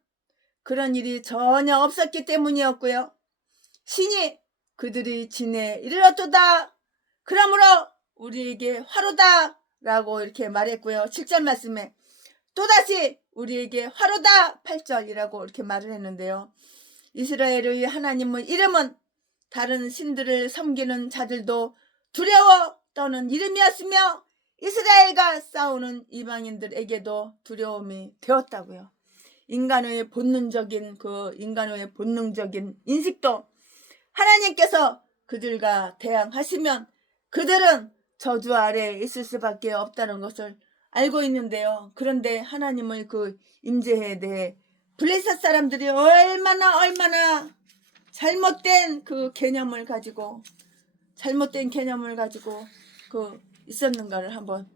그런 일이 전혀 없었기 때문이었고요. 신이 그들이 진에 이르렀도다. 그러므로 우리에게 화로다 라고 이렇게 말했고요. 7절 말씀에 또다시 우리에게 화로다 8절이라고 이렇게 말을 했는데요. 이스라엘의 하나님의 이름은 다른 신들을 섬기는 자들도 두려워 떠는 이름이었으며 이스라엘과 싸우는 이방인들에게도 두려움이 되었다고요. 인간의 본능적인 인식도 하나님께서 그들과 대항하시면 그들은 저주 아래에 있을 수밖에 없다는 것을 알고 있는데요. 그런데 하나님의 그 임재에 대해 블레셋 사람들이 얼마나 잘못된 개념을 가지고 있었는가를 한번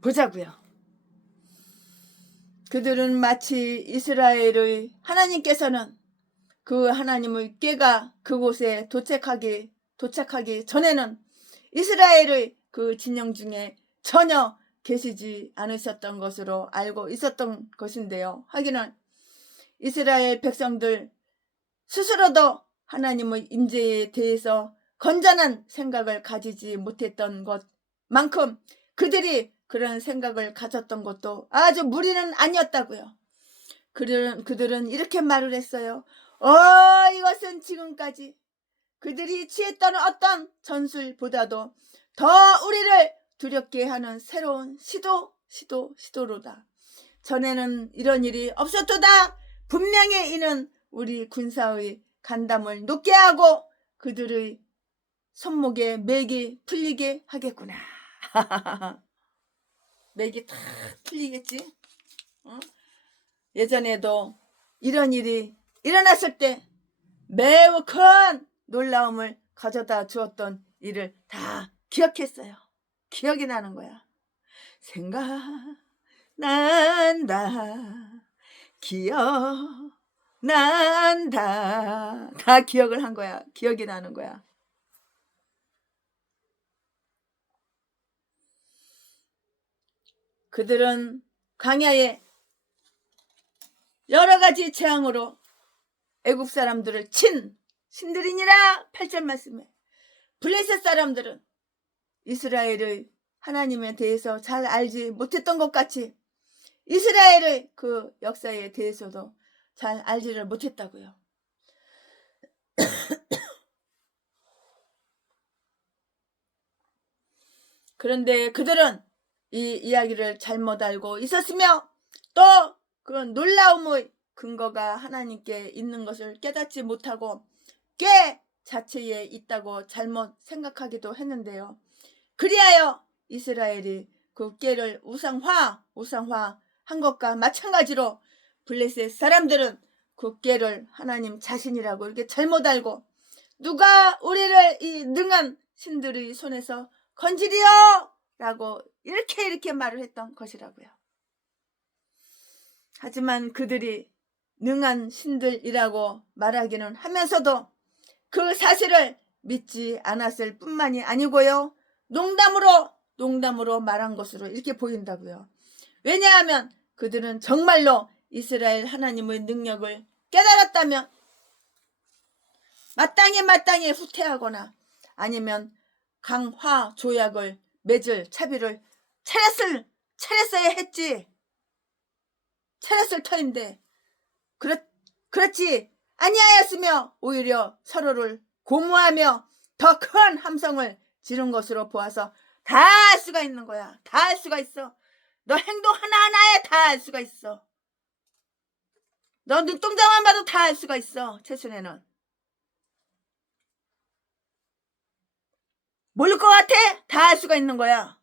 보자고요. 그들은 마치 이스라엘의 하나님께서는 그 하나님의 꾀가 그곳에 도착하기 전에는 이스라엘의 그 진영 중에 전혀 계시지 않으셨던 것으로 알고 있었던 것인데요. 하기는 이스라엘 백성들 스스로도 하나님의 임재에 대해서 건전한 생각을 가지지 못했던 것만큼 그들이 그런 생각을 가졌던 것도 아주 무리는 아니었다고요. 그들은 이렇게 말을 했어요. 이것은 지금까지 그들이 취했던 어떤 전술보다도 더 우리를 두렵게 하는 새로운 시도로다. 전에는 이런 일이 없었도다. 분명히 이는 우리 군사의 간담을 높게 하고 그들의 손목에 맥이 풀리게 하겠구나. 맥이 탁 풀리겠지. 예전에도 이런 일이 일어났을 때 매우 큰 놀라움을 가져다 주었던 일을 다 기억했어요. 기억이 나는 거야. 생각난다. 기억난다. 다 기억을 한 거야. 기억이 나는 거야. 그들은 광야에 여러 가지 재앙으로 애국 사람들을 친 신들이니라 8절 말씀에 블레셋 사람들은 이스라엘의 하나님에 대해서 잘 알지 못했던 것 같이 이스라엘의 그 역사에 대해서도 잘 알지를 못했다고요. 그런데 그들은 이 이야기를 잘못 알고 있었으며 또 그런 놀라움의 근거가 하나님께 있는 것을 깨닫지 못하고 꾀 자체에 있다고 잘못 생각하기도 했는데요. 그리하여 이스라엘이 그 꾀를 우상화한 것과 마찬가지로 블레셋 사람들은 그 꾀를 하나님 자신이라고 이렇게 잘못 알고 누가 우리를 이 능한 신들의 손에서 건지리요 라고 이렇게 말을 했던 것이라고요. 하지만 그들이 능한 신들이라고 말하기는 하면서도 그 사실을 믿지 않았을 뿐만이 아니고요. 농담으로 말한 것으로 이렇게 보인다고요. 왜냐하면 그들은 정말로 이스라엘 하나님의 능력을 깨달았다면 마땅히 후퇴하거나 아니면 강화 조약을 맺을 차비를 차렸어야 했지. 차렸을 터인데 그렇지 아니하였으며 오히려 서로를 고무하며 더 큰 함성을 지른 것으로 보아서 다 알 수가 있는 거야. 다 알 수가 있어. 너 행동 하나하나에 다 알 수가 있어. 너 눈동자만 봐도 다 알 수가 있어. 최순애는 모를 것 같아? 다 알 수가 있는 거야.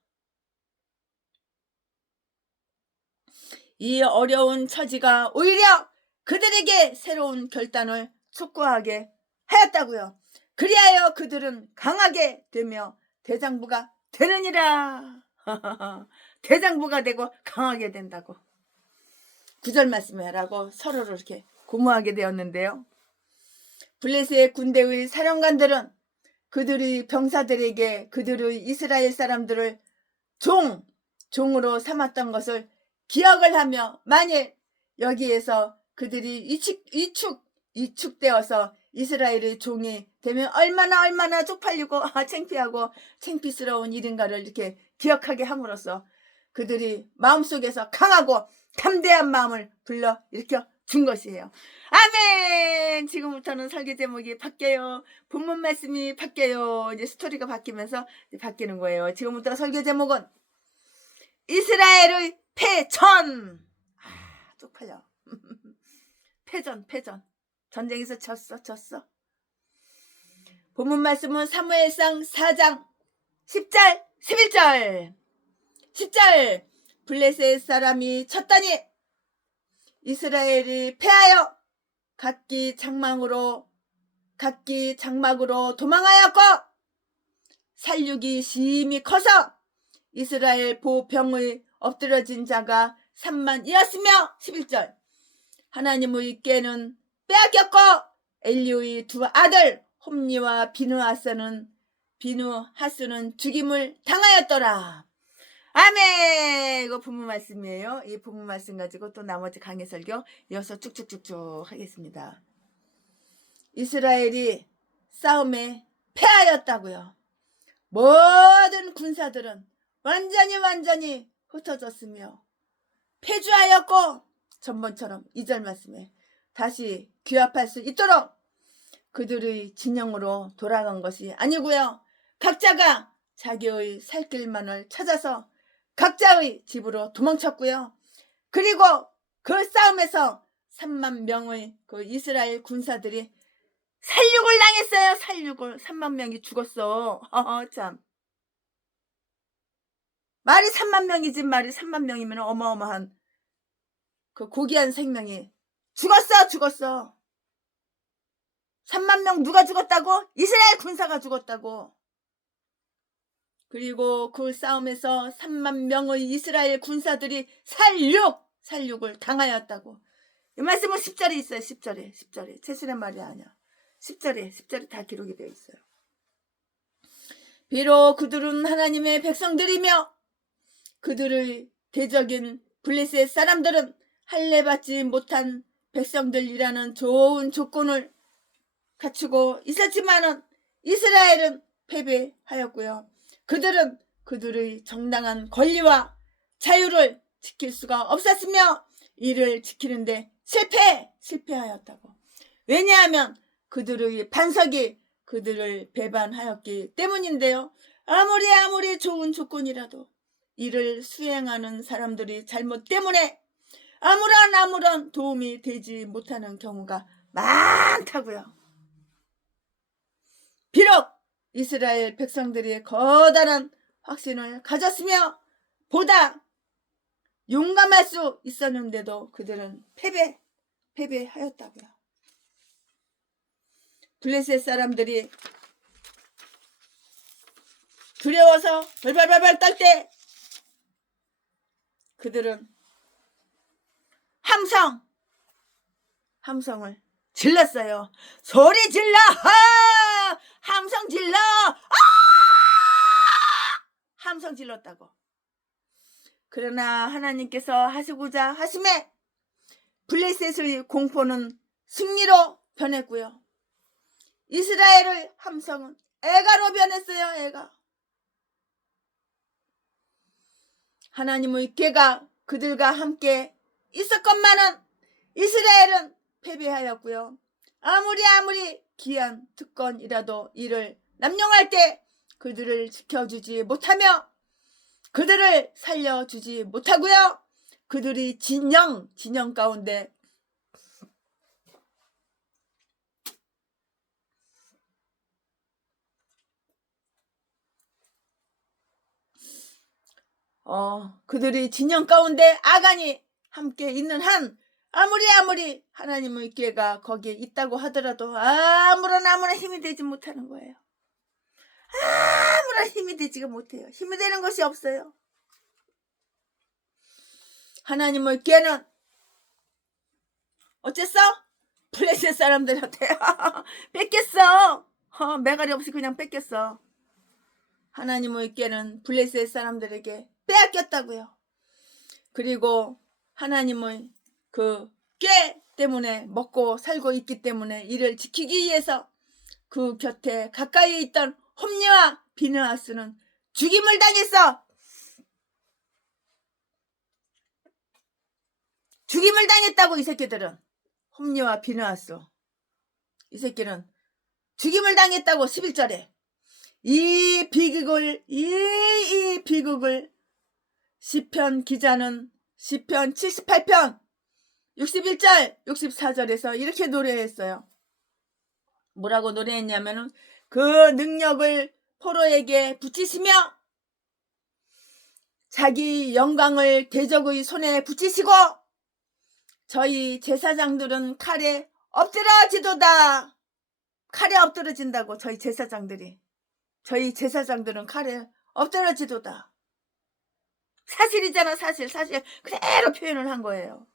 이 어려운 처지가 오히려 그들에게 새로운 결단을 촉구하게 하였다고요. 그리하여 그들은 강하게 되며 대장부가 되느니라. 대장부가 되고 강하게 된다고 9절 말씀에 라고 서로를 이렇게 고무하게 되었는데요. 블레셋 군대의 사령관들은 그들의 병사들에게 그들의 이스라엘 사람들을 종으로 삼았던 것을 기억을 하며 만일 여기에서 그들이 이축되어서 이스라엘의 종이 되면 얼마나 쪽팔리고 창피하고 창피스러운 일인가를 이렇게 기억하게 함으로써 그들이 마음속에서 강하고 담대한 마음을 불러 일으켜 준 것이에요. 아멘. 지금부터는 설교 제목이 바뀌어요. 본문 말씀이 바뀌어요. 이제 스토리가 바뀌면서 이제 바뀌는 거예요. 지금부터 설교 제목은 이스라엘의 패전. 쪽팔려. 패전. 전쟁에서 졌어. 본문 말씀은 사무엘상 4장 10절 11절. 10절. 블레셋 사람이 쳤더니 이스라엘이 패하여 각기 장막으로 도망하였고 살육이 심히 커서 이스라엘 보병의 엎드러진 자가 3만이었으며 11절. 하나님의 궤는 빼앗겼고 엘리의 두 아들 홈니와 비느하스는 죽임을 당하였더라. 아멘. 이거 본문 말씀이에요. 이 본문 말씀 가지고 또 나머지 강해 설교 이어서 쭉쭉쭉쭉 하겠습니다. 이스라엘이 싸움에 패하였다고요. 모든 군사들은 완전히 흩어졌으며 패주하였고 전번처럼 2절 말씀에 다시 귀합할 수 있도록 그들의 진영으로 돌아간 것이 아니고요. 각자가 자기의 살 길만을 찾아서 각자의 집으로 도망쳤고요. 그리고 그 싸움에서 3만 명의 그 이스라엘 군사들이 살육을 당했어요. 살육을. 3만 명이 죽었어. 참. 말이 3만 명이지 말이 3만 명이면 어마어마한 그 고귀한 생명이 죽었어. 3만 명 누가 죽었다고? 이스라엘 군사가 죽었다고. 그리고 그 싸움에서 3만 명의 이스라엘 군사들이 살육을 당하였다고. 이 말씀은 10절에 있어요. 10절에. 최순의 말이 아니야. 10절에 다 기록이 되어 있어요. 비록 그들은 하나님의 백성들이며 그들의 대적인 블레셋 사람들은 할례받지 못한 백성들이라는 좋은 조건을 갖추고 있었지만은 이스라엘은 패배하였고요. 그들은 그들의 정당한 권리와 자유를 지킬 수가 없었으며 이를 지키는데 실패하였다고. 왜냐하면 그들의 반석이 그들을 배반하였기 때문인데요. 아무리 좋은 조건이라도 이를 수행하는 사람들이 잘못 때문에 아무런 도움이 되지 못하는 경우가 많다고요. 비록 이스라엘 백성들이 거대한 확신을 가졌으며 보다 용감할 수 있었는데도 그들은 패배하였다고요. 블레셋 사람들이 두려워서 벌벌벌 떨 때 그들은 함성을 질렀어요. 소리 질러! 함성 질러! 함성 질렀다고. 그러나 하나님께서 하시고자 하심에 블레셋의 공포는 승리로 변했고요. 이스라엘의 함성은 애가로 변했어요. 애가. 하나님의 궤가 그들과 함께 있었건만은 이스라엘은 패배하였고요. 아무리 귀한 특권이라도 이를 남용할 때 그들을 지켜주지 못하며 그들을 살려주지 못하고요. 그들이 진영 가운데 그들이 진영 가운데 아간이 함께 있는 한 아무리 하나님의 궤가 거기에 있다고 하더라도 아무런 힘이 되지 못하는 거예요. 아무런 힘이 되지가 못해요. 힘이 되는 것이 없어요. 하나님의 궤는 어쨌어? 블레셋 사람들한테 뺏겼어. 매가리 없이 그냥 뺏겼어. 하나님의 궤는 블레셋 사람들에게 빼앗겼다고요. 그리고 하나님의 그 궤 때문에 먹고 살고 있기 때문에 이를 지키기 위해서 그 곁에 가까이 있던 홈리와 비느하스는 죽임을 당했어. 죽임을 당했다고. 이 새끼들은 홈리와 비느하스 이 새끼는 죽임을 당했다고. 11절에 이 비극을 시편 기자는 시편 78편 61절 64절에서 이렇게 노래했어요. 뭐라고 노래했냐면은 그 능력을 포로에게 붙이시며 자기 영광을 대적의 손에 붙이시고 저희 제사장들은 칼에 엎드러지도다. 칼에 엎드러진다고. 저희 제사장들은 칼에 엎드러지도다. 사실이잖아. 사실 그대로 표현을 한 거예요.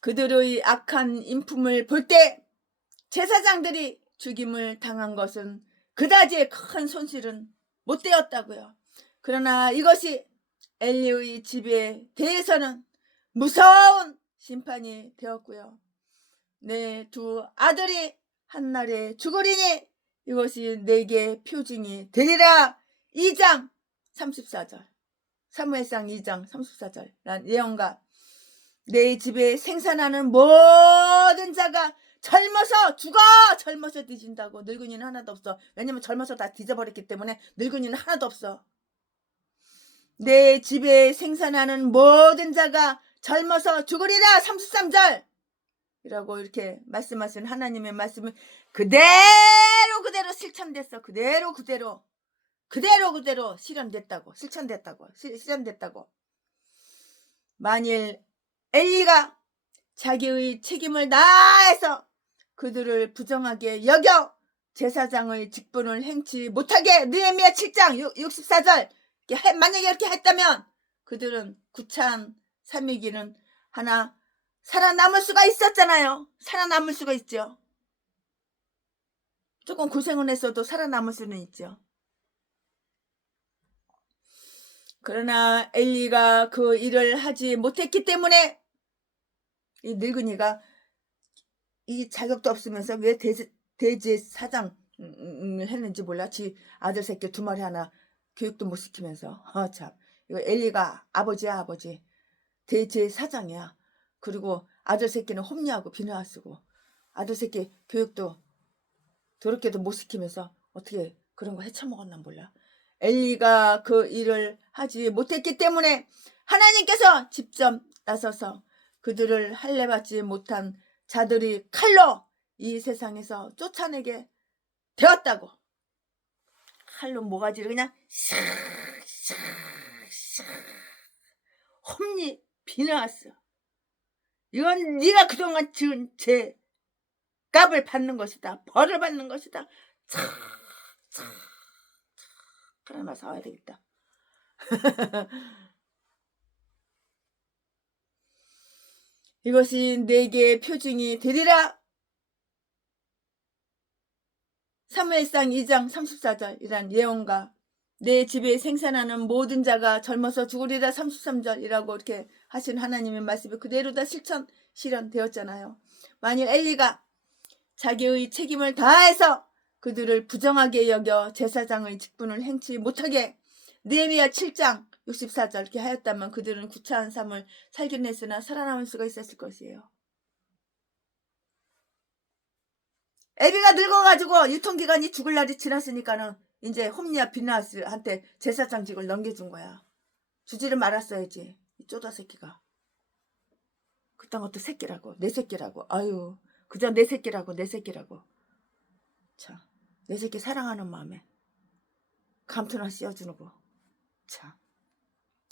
그들의 악한 인품을 볼 때 제사장들이 죽임을 당한 것은 그다지 큰 손실은 못 되었다고요. 그러나 이것이 엘리의 집에 대해서는 무서운 심판이 되었고요. 내 두 아들이 한날에 죽으리니 이것이 내게 표징이 되리라. 2장 34절 사무엘상 2장 34절 란 예언가 내 집에 생산하는 모든 자가 젊어서 죽어. 젊어서 뒤진다고. 늙은이는 하나도 없어. 왜냐면 젊어서 다 뒤져버렸기 때문에 늙은이는 하나도 없어. 내 집에 생산하는 모든 자가 젊어서 죽으리라. 33절 이라고 이렇게 말씀하신 하나님의 말씀은 그대로 실천됐어. 그대로 실현됐다고. 실현됐다고. 만일 엘리가 자기의 책임을 다해서 그들을 부정하게 여겨 제사장의 직분을 행치 못하게 느헤미야 7장 64절 만약에 이렇게 했다면 그들은 구차한 삼위기는 하나 살아남을 수가 있었잖아요. 살아남을 수가 있죠. 조금 고생을 했어도 살아남을 수는 있죠. 그러나 엘리가 그 일을 하지 못했기 때문에 이 늙은이가 이 자격도 없으면서 왜 대제사장 했는지 몰라. 지 아들 새끼 2마리 하나 교육도 못 시키면서. 참. 이거 엘리가 아버지야. 아버지. 대제사장이야. 그리고 아들 새끼는 홈리하고 비느하스고 아들 새끼 교육도 더럽게도 못 시키면서 어떻게 그런 거 헤쳐먹었나 몰라. 엘리가 그 일을 하지 못했기 때문에 하나님께서 직접 나서서 그들을 할례받지 못한 자들이 칼로 이 세상에서 쫓아내게 되었다고. 칼로 모가지를 그냥 샥샥샥 홈리 비느하스 이건 네가 그동안 지은 죄 값을 받는 것이다. 벌을 받는 것이다. 하나 사와야 되겠다. 이것이 내게 표징이 되리라. 사무엘상 2장 34절이란 예언가 내 집에 생산하는 모든 자가 젊어서 죽으리라. 33절이라고 이렇게 하신 하나님의 말씀이 그대로 다 실현되었잖아요. 만일 엘리가 자기의 책임을 다해서 그들을 부정하게 여겨 제사장의 직분을 행치 못하게 느헤미야 7장 64절 이렇게 하였다면 그들은 구차한 삶을 살긴 했으나 살아남을 수가 있었을 것이에요. 애비가 늙어가지고 유통기간이 죽을 날이 지났으니까는 이제 홈리와 비느하스한테 제사장직을 넘겨준 거야. 주지를 말았어야지. 이 쪼다 새끼가. 그딴 것도 새끼라고. 내 새끼라고. 아유 그저 내 새끼라고. 자, 내 새끼 사랑하는 마음에 감투나 씌워주는 거. 자,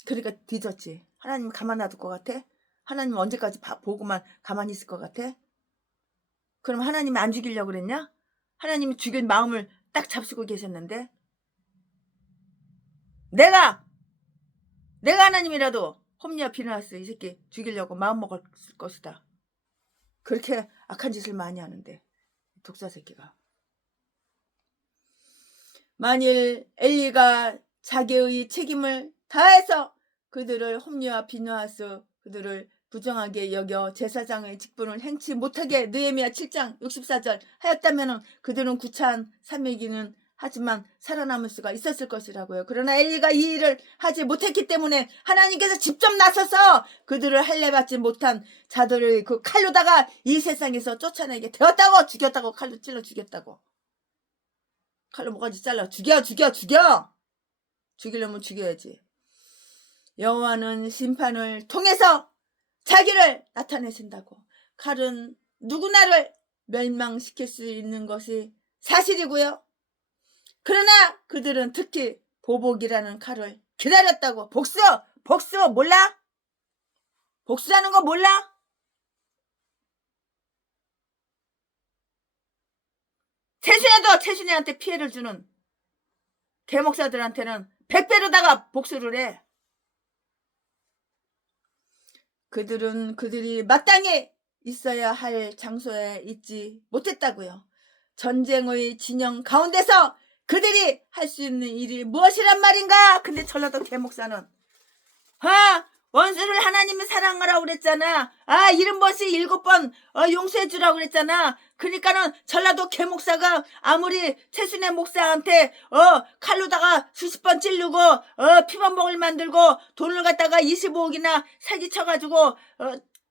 그러니까 뒤졌지. 하나님 가만 놔둘 것 같아? 하나님 언제까지 보고만 가만히 있을 것 같아? 그럼 하나님이 안 죽이려고 그랬냐? 하나님이 죽일 마음을 딱 잡수고 계셨는데 내가 하나님이라도 홈리와 비느하스 이 새끼 죽이려고 마음 먹었을 것이다. 그렇게 악한 짓을 많이 하는데 독사 새끼가. 만일 엘리가 자기의 책임을 다해서 그들을 홈리와 비느하스 그들을 부정하게 여겨 제사장의 직분을 행치 못하게 느헤미야 7장 64절 하였다면 그들은 구차한 삶이기는 하지만 살아남을 수가 있었을 것이라고요. 그러나 엘리가 이 일을 하지 못했기 때문에 하나님께서 직접 나서서 그들을 할례받지 못한 자들을 그 칼로다가 이 세상에서 쫓아내게 되었다고. 죽였다고. 칼로 찔러 죽였다고. 칼로 모가지 잘라 죽여. 죽이려면 죽여야지. 여호와는 심판을 통해서 자기를 나타내신다고. 칼은 누구나를 멸망시킬 수 있는 것이 사실이고요. 그러나 그들은 특히 보복이라는 칼을 기다렸다고. 복수 몰라? 복수라는 거 몰라? 최순애한테 피해를 주는 대목사들한테는 100배로다가 복수를 해. 그들은 그들이 마땅히 있어야 할 장소에 있지 못했다고요. 전쟁의 진영 가운데서 그들이 할 수 있는 일이 무엇이란 말인가? 근데 전라도 대목사는 원수를 하나님이 사랑하라고 그랬잖아. 이름 벌이 7번 용서해 주라고 그랬잖아. 그러니까는 전라도 개목사가 아무리 최순애 목사한테 칼로다가 수십 번 찌르고 피범벅을 만들고 돈을 갖다가 25억이나 사기쳐가지고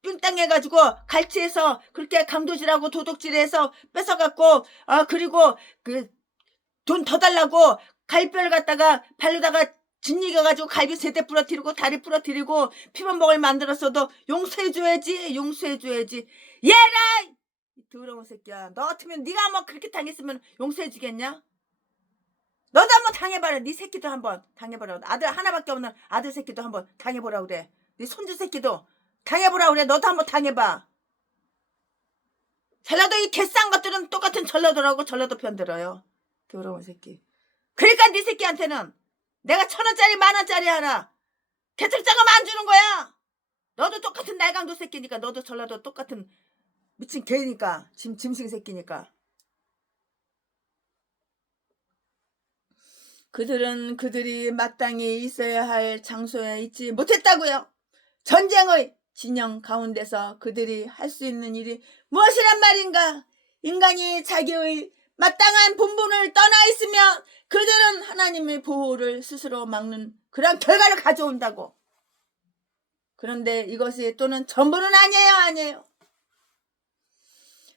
삥땅해가지고 갈치해서 그렇게 강도질하고 도둑질해서 뺏어갖고 그리고 그 돈 더 달라고 갈뼈를 갖다가 발로다가 짓이겨가지고 갈비 세대 부러뜨리고 다리 부러뜨리고 피범벅을 만들었어도 용서해줘야지. 얘라! 더러운 새끼야. 너 같으면 네가 한번 그렇게 당했으면 용서해주겠냐? 너도 한번 당해봐라. 네 새끼도 한번 당해보라. 아들 하나밖에 없는 아들 새끼도 한번 당해보라 그래. 네 손주 새끼도 당해보라 그래. 너도 한번 당해봐. 전라도 이 개싼 것들은 똑같은 전라도라고 전라도 편 들어요. 더러운 새끼. 그러니까 네 새끼한테는 내가 1,000원짜리 10,000원짜리 하나 개특자금 안 주는 거야. 너도 똑같은 날강도 새끼니까. 너도 전라도 똑같은 미친 개니까. 짐승 새끼니까. 그들은 그들이 마땅히 있어야 할 장소에 있지 못했다고요. 전쟁의 진영 가운데서 그들이 할 수 있는 일이 무엇이란 말인가? 인간이 자기의 마땅한 본분을 떠나 있으면 그들은 하나님의 보호를 스스로 막는 그런 결과를 가져온다고. 그런데 이것이 또는 전부는 아니에요.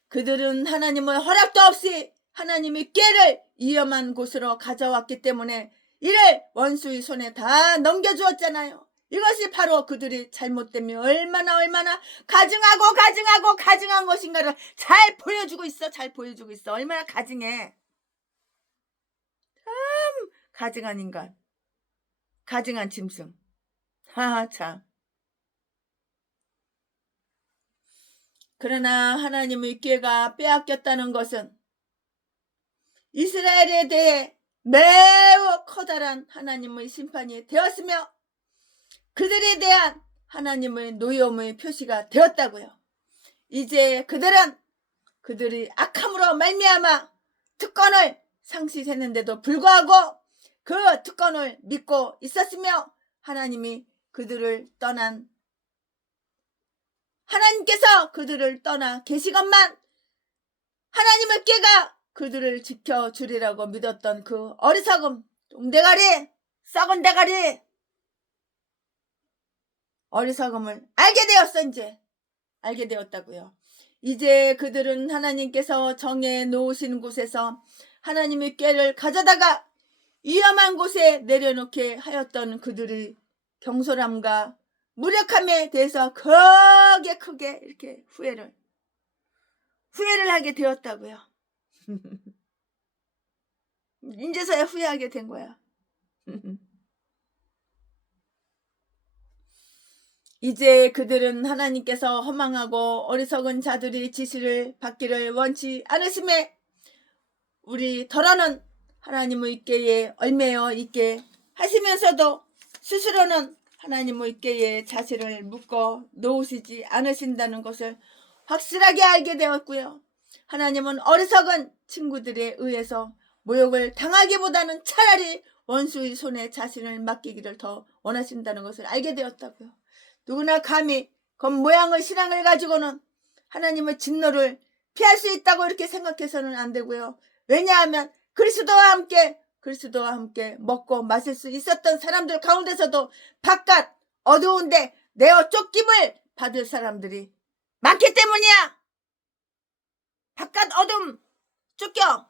그들은 하나님의 허락도 없이 하나님의 꾀를 위험한 곳으로 가져왔기 때문에 이를 원수의 손에 다 넘겨주었잖아요. 이것이 바로 그들이 잘못되며 얼마나 가증한 것인가를 잘 보여주고 있어. 얼마나 가증해. 참 가증한 인간. 가증한 짐승. 참. 그러나 하나님의 꾀가 빼앗겼다는 것은 이스라엘에 대해 매우 커다란 하나님의 심판이 되었으며 그들에 대한 하나님의 노여움의 표시가 되었다고요. 이제 그들이 악함으로 말미암아 특권을 상실했는데도 불구하고 그 특권을 믿고 있었으며 하나님께서 그들을 떠나 계시건만 하나님의 꾀가 그들을 지켜주리라고 믿었던 그 어리석음, 똥대가리, 썩은 대가리, 어리석음을 알게 되었다고요. 이제 그들은 하나님께서 정해 놓으신 곳에서 하나님의 꾀를 가져다가 위험한 곳에 내려놓게 하였던 그들의 경솔함과 무력함에 대해서 크게 이렇게 후회를 하게 되었다고요. 인제서야 후회하게 된 거야. 이제 그들은 하나님께서 허망하고 어리석은 자들이 지시를 받기를 원치 않으심에 우리 더러는 하나님의 꾀에 얽매여 있게 하시면서도 스스로는 하나님의 꾀에 자신을 묶어 놓으시지 않으신다는 것을 확실하게 알게 되었고요. 하나님은 어리석은 친구들에 의해서 모욕을 당하기보다는 차라리 원수의 손에 자신을 맡기기를 더 원하신다는 것을 알게 되었다고요. 누구나 감히 겉모양의 신앙을 가지고는 하나님의 진노를 피할 수 있다고 이렇게 생각해서는 안 되고요. 왜냐하면 그리스도와 함께 먹고 마실 수 있었던 사람들 가운데서도 바깥 어두운데 내어 쫓김을 받을 사람들이 많기 때문이야. 바깥 어둠 쫓겨.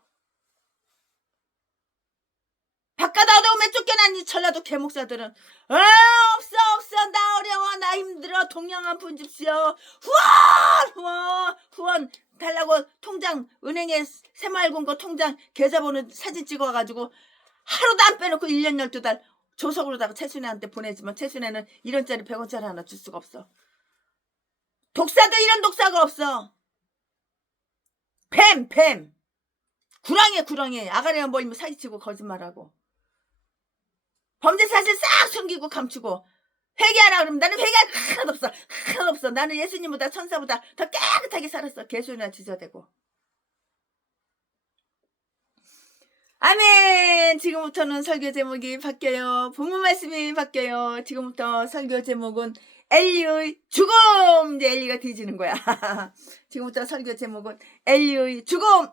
바깥 어두움에 쫓겨난 이 전라도 개목사들은 없어 나 어려워 나 힘들어 동양 한 푼 줍시오. 후원 달라고 통장 은행에 새마을금고 통장 계좌번호 사진 찍어가지고 하루도 안 빼놓고 1년 12달 조석으로다가 채순이한테 보내지만 채순이는 1원짜리 100원짜리 하나 줄 수가 없어. 독사도 이런 독사가 없어. 뱀 구렁이 아가리만 보이면 사기치고 거짓말하고 범죄 사실 싹 숨기고 감추고 회개하라 그러면 나는 회개할 거 하나도 없어. 나는 예수님보다 천사보다 더 깨끗하게 살았어. 개소리나 지저대고. 아멘. 지금부터는 설교 제목이 바뀌어요. 본문 말씀이 바뀌어요. 지금부터 설교 제목은 엘리의 죽음. 이제 엘리가 뒤지는 거야. 지금부터 설교 제목은 엘리의 죽음.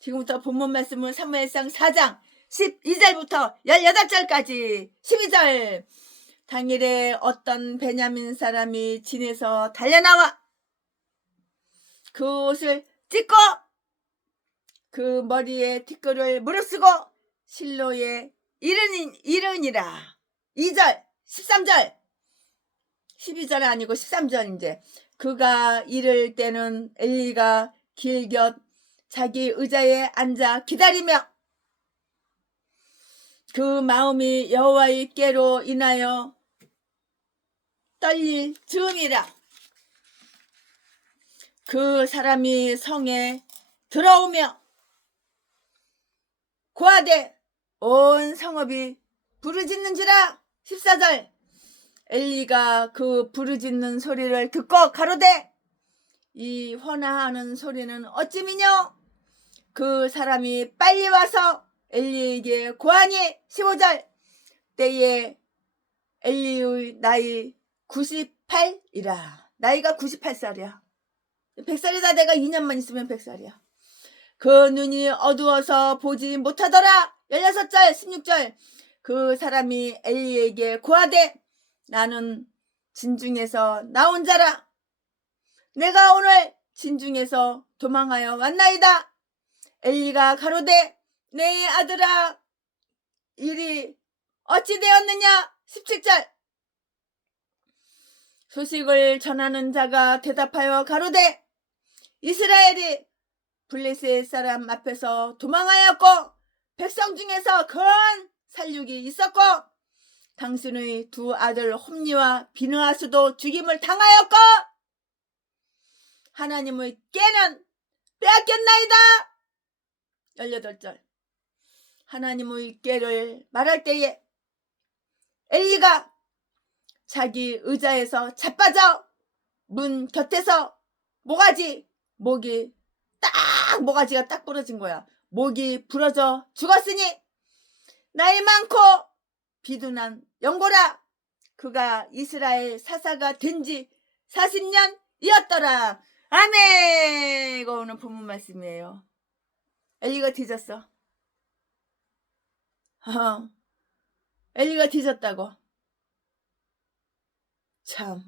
지금부터 본문 말씀은 사무엘상 4장 12절부터 18절까지 12절. 당일에 어떤 베냐민 사람이 진에서 달려나와 그 옷을 찢고 그 머리에 티끌을 무릅쓰고 실로에 이르니라. 2절 13절 12절 아니고 13절. 이제 그가 이를 때는 엘리가 길 곁 자기 의자에 앉아 기다리며 그 마음이 여호와의 께로 인하여 떨릴 즈음이라. 그 사람이 성에 들어오며 고하되 온 성읍이 부르짖는지라. 14절 엘리가 그 부르짖는 소리를 듣고 가로되 이 헌화하는 소리는 어찌미뇨. 그 사람이 빨리 와서 엘리에게 고하니. 15절 때에 엘리의 나이 98이라. 나이가 98살이야. 100살이다. 내가 2년만 있으면 100살이야. 그 눈이 어두워서 보지 못하더라. 16절 16절 그 사람이 엘리에게 고하되 나는 진중에서 나온 자라. 내가 오늘 진중에서 도망하여 왔나이다. 엘리가 가로되 내 아들아 일이 어찌 되었느냐. 17절 소식을 전하는 자가 대답하여 가로되 이스라엘이 블레셋 사람 앞에서 도망하였고 백성 중에서 큰 살육이 있었고 당신의 두 아들 홈니와 비느하스도 죽임을 당하였고 하나님의 꾀는 빼앗겼나이다. 18절 하나님의 꾀를 말할 때에 엘리가 자기 의자에서 자빠져 문 곁에서 모가지가 딱 부러진 거야. 목이 부러져 죽었으니 나이 많고 비둔한 영고라. 그가 이스라엘 사사가 된 지 40년이었더라. 아멘. 이거 오늘 본문 말씀이에요. 엘리가 뒤졌어. 엘리가 뒤졌다고. 참.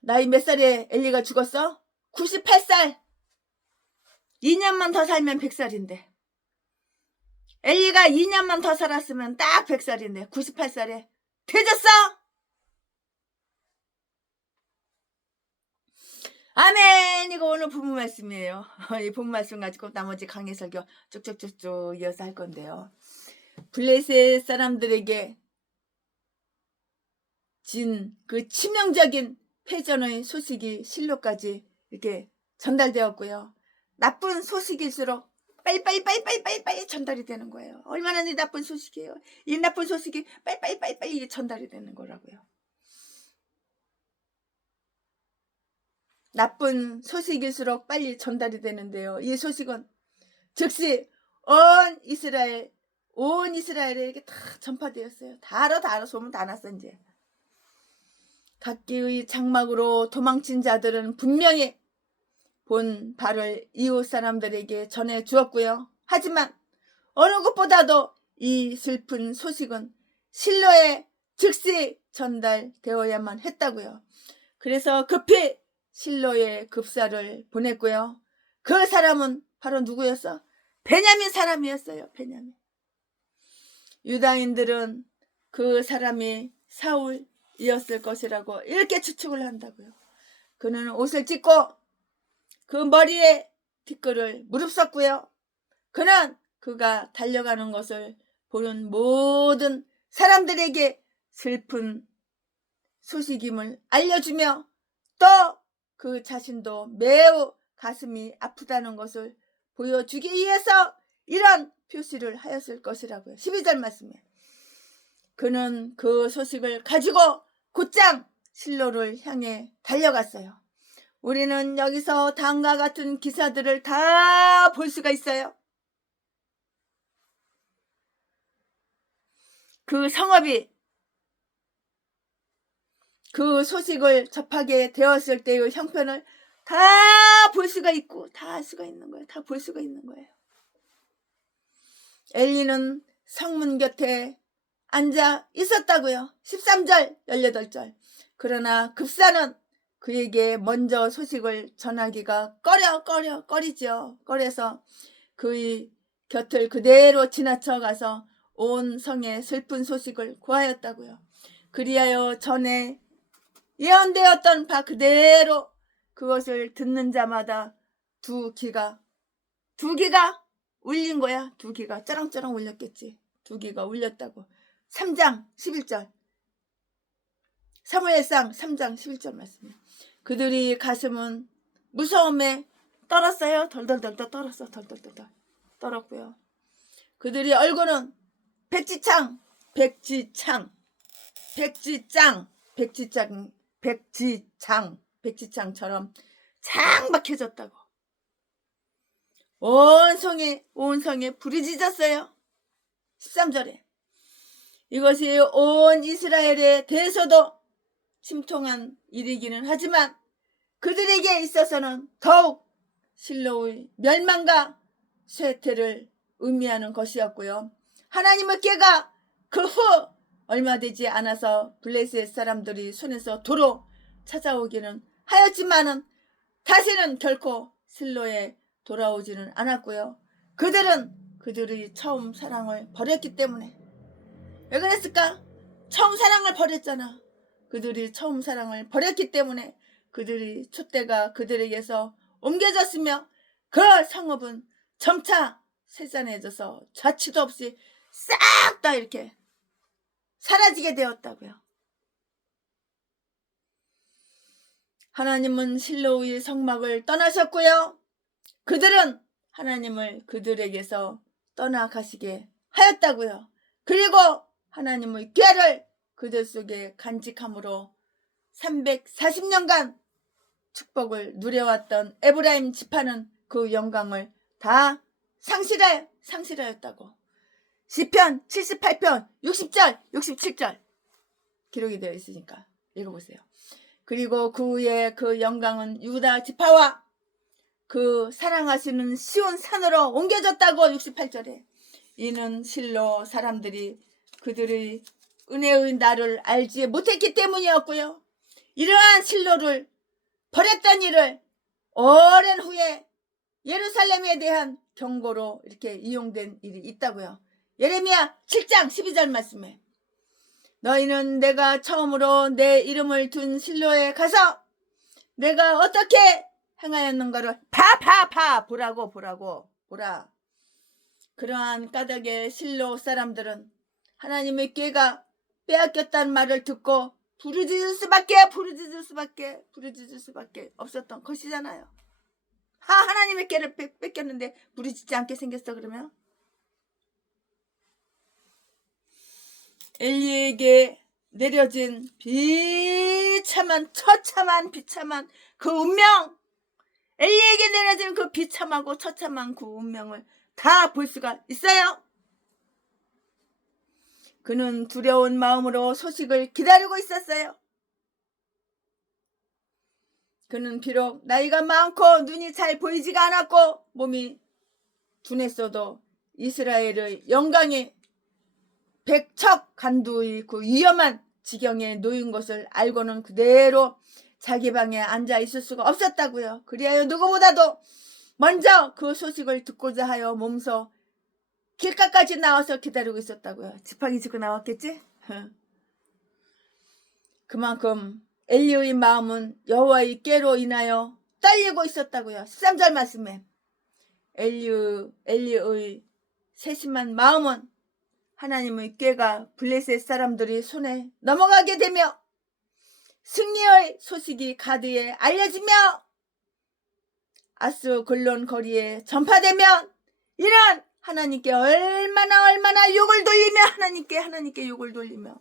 나이 몇 살에 엘리가 죽었어? 98살. 2년만 더 살면 100살인데. 엘리가 2년만 더 살았으면 딱 100살인데 98살에 뒤졌어. 아멘. 이거 오늘 본문 말씀이에요. 이 본문 말씀 가지고 나머지 강의 설교 쭉쭉쭉쭉 이어서 할 건데요. 블레셋 사람들에게 진 그 치명적인 패전의 소식이 실로까지 이렇게 전달되었고요. 나쁜 소식일수록 빨리 전달이 되는 거예요. 얼마나 나쁜 소식이에요. 이 나쁜 소식이 빨리 전달이 되는 거라고요. 나쁜 소식일수록 빨리 전달이 되는데요. 이 소식은 즉시 온 이스라엘 온 이스라엘에게 다 전파되었어요. 다 알아 소문 다 났어 이제. 각기의 장막으로 도망친 자들은 분명히 본 바를 이웃 사람들에게 전해 주었고요. 하지만 어느 것보다도 이 슬픈 소식은 실로에 즉시 전달되어야만 했다고요. 그래서 급히 실로에 급사를 보냈고요. 그 사람은 바로 누구였어? 베냐민 사람이었어요. 베냐민. 유다인들은 그 사람이 사울이었을 것이라고 이렇게 추측을 한다고요. 그는 옷을 찢고 그 머리에 티끌을 무릅썼고요. 그는 그가 달려가는 것을 보는 모든 사람들에게 슬픈 소식임을 알려주며 또 그 자신도 매우 가슴이 아프다는 것을 보여주기 위해서 이런 표시를 하였을 것이라고요. 12절 말씀에 그는 그 소식을 가지고 곧장 실로를 향해 달려갔어요. 우리는 여기서 다음과 같은 기사들을 다 볼 수가 있어요. 그 성읍이 그 소식을 접하게 되었을 때의 형편을 다 볼 수가 있고 다 알 수가 있는 거예요. 다 볼 수가 있는 거예요. 엘리는 성문 곁에 앉아 있었다고요. 13절 18절 그러나 급사는 그에게 먼저 소식을 전하기가 꺼리죠. 꺼려서 그의 곁을 그대로 지나쳐 가서 온 성에 슬픈 소식을 고하였다고요. 그리하여 전에 예언되었던 바 그대로 그것을 듣는 자마다 두 귀가 울린 거야. 두 귀가 쩌렁쩌렁 울렸겠지. 두 귀가 울렸다고. 3장 11절 사무엘상 3장 11절 말씀이에요. 그들이 가슴은 무서움에 떨었어요. 덜덜덜 떨었어. 덜덜덜 떨었고요. 그들이 얼굴은 백지장처럼 창 박혀졌다고. 온 성에 불이 짖었어요. 13절에 이것이 온 이스라엘에 대해서도 심통한 일이기는 하지만 그들에게 있어서는 더욱 실로의 멸망과 쇠퇴를 의미하는 것이었고요. 하나님의 꾀가 그 후 얼마 되지 않아서 블레셋 사람들이 손에서 도로 찾아오기는 하였지만은 다시는 결코 실로에 돌아오지는 않았고요. 그들은 그들의 처음 사랑을 버렸기 때문에. 왜 그랬을까? 처음 사랑을 버렸잖아. 그들이 처음 사랑을 버렸기 때문에 그들이 촛대가 그들에게서 옮겨졌으며 그 성읍은 점차 세산해져서 자취도 없이 싹 다 이렇게 사라지게 되었다고요. 하나님은 실로의 성막을 떠나셨고요. 그들은 하나님을 그들에게서 떠나가시게 하였다고요. 그리고 하나님의 꾀를 그들 속에 간직함으로 340년간 축복을 누려왔던 에브라임 지파는 그 영광을 다 상실하였다고. 시편 78편 60절 67절 기록이 되어 있으니까 읽어보세요. 그리고 그 후에 그 영광은 유다 지파와 그 사랑하시는 시온 산으로 옮겨졌다고. 68절에 이는 실로 사람들이 그들의 은혜의 날을 알지 못했기 때문이었고요. 이러한 실로를 버렸던 일을 오랜 후에 예루살렘에 대한 경고로 이렇게 이용된 일이 있다고요. 예레미야 7장 12절 말씀에 너희는 내가 처음으로 내 이름을 둔 실로에 가서 내가 어떻게 행하였는가를 보라. 그러한 까닭에 실로 사람들은 하나님의 꾀가 빼앗겼다는 말을 듣고 부르짖을 수밖에 없었던 것이잖아요. 하나님의 꾀를 뺏겼는데 부르짖지 않게 생겼어. 그러면 엘리에게 내려진 처참한 그 운명, 엘리에게 내려진 그 비참하고 처참한 그 운명을 다 볼 수가 있어요. 그는 두려운 마음으로 소식을 기다리고 있었어요. 그는 비록 나이가 많고 눈이 잘 보이지가 않았고 몸이 둔했어도 이스라엘의 영광이 백척 간두의 그 위험한 지경에 놓인 것을 알고는 그대로 자기 방에 앉아 있을 수가 없었다고요. 그리하여 누구보다도 먼저 그 소식을 듣고자 하여 몸소 길가까지 나와서 기다리고 있었다고요. 지팡이 짚고 나왔겠지? 그만큼 엘리의 마음은 여호와의 꾀로 인하여 떨리고 있었다고요. 13절 말씀에 엘리의 세심한 마음은 하나님의 꾀가 블레셋 사람들이 손에 넘어가게 되며 승리의 소식이 가드에 알려지며 아스글론 거리에 전파되면 이는 하나님께 얼마나 욕을 돌리며 하나님께 욕을 돌리며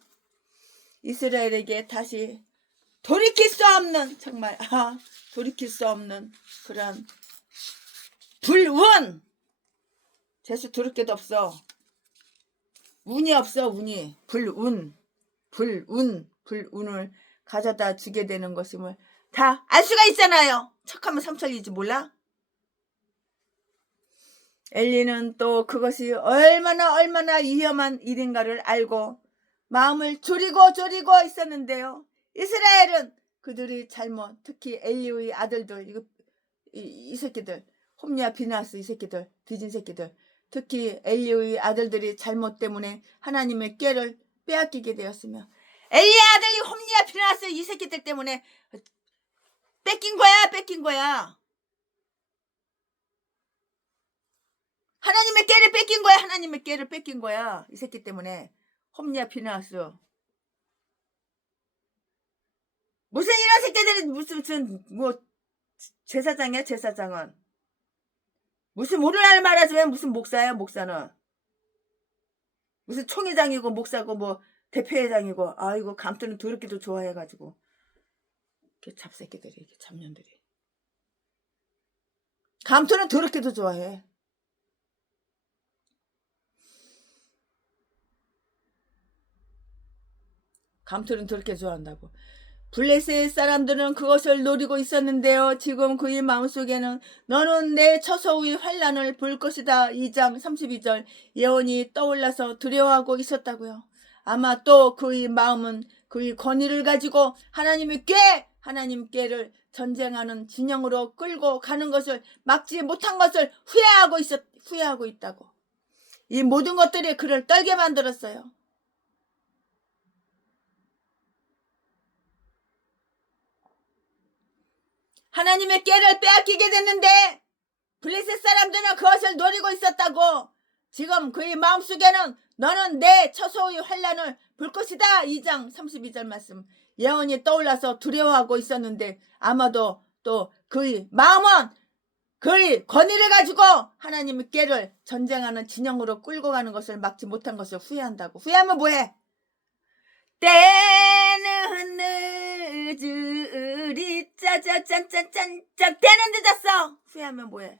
이스라엘에게 다시 돌이킬 수 없는 정말 돌이킬 수 없는 그런 불운 재수 들을 게도 없어. 운이 없어. 운이 불운을 가져다 주게 되는 것임을 다 알 수가 있잖아요. 척하면 삼천리지 몰라? 엘리는 또 그것이 얼마나 위험한 일인가를 알고 마음을 졸이고 있었는데요. 이스라엘은 그들이 잘못, 특히 엘리의 아들들, 이 새끼들, 홈리와 비나스 이 새끼들, 뒤진 새끼들, 특히 엘리의 아들들이 잘못 때문에 하나님의 꾀를 빼앗기게 되었으며 엘리의 아들이 홈리와 비나스 이 새끼들 때문에 뺏긴 거야. 하나님의 꾀를 뺏긴 거야. 이 새끼 때문에. 홈리와 비나스. 무슨 이런 새끼들이 무슨 제사장이야, 제사장은. 무슨 모르는 말하자면 무슨 목사야, 목사는. 무슨 총회장이고 목사고 대표회장이고. 아이고 감투는 더럽게도 좋아해가지고. 이렇게 잡새끼들이, 이렇게 잡년들이. 감투는 더럽게도 좋아해. 감투는 더럽게 좋아한다고. 블레셋 사람들은 그것을 노리고 있었는데요. 지금 그의 마음속에는 너는 내 처소의 환난을 볼 것이다. 2장 32절 예언이 떠올라서 두려워하고 있었다고요. 아마 또 그의 마음은 그의 권위를 가지고 하나님께를 전쟁하는 진영으로 끌고 가는 것을 막지 못한 것을 후회하고 있다고. 이 모든 것들이 그를 떨게 만들었어요. 하나님의 꾀를 빼앗기게 됐는데 블레셋 사람들은 그것을 노리고 있었다고. 지금 그의 마음속에는 너는 내 처소의 환난을 볼 것이다. 2장 32절 말씀 예언이 떠올라서 두려워하고 있었는데 아마도 또 그의 마음은 그의 권위를 가지고 하나님의 꾀를 전쟁하는 진영으로 끌고 가는 것을 막지 못한 것을 후회한다고. 후회하면 뭐해? 때는 늦으리 짜자짠짠짠짠 때는 늦었어. 후회하면 뭐해?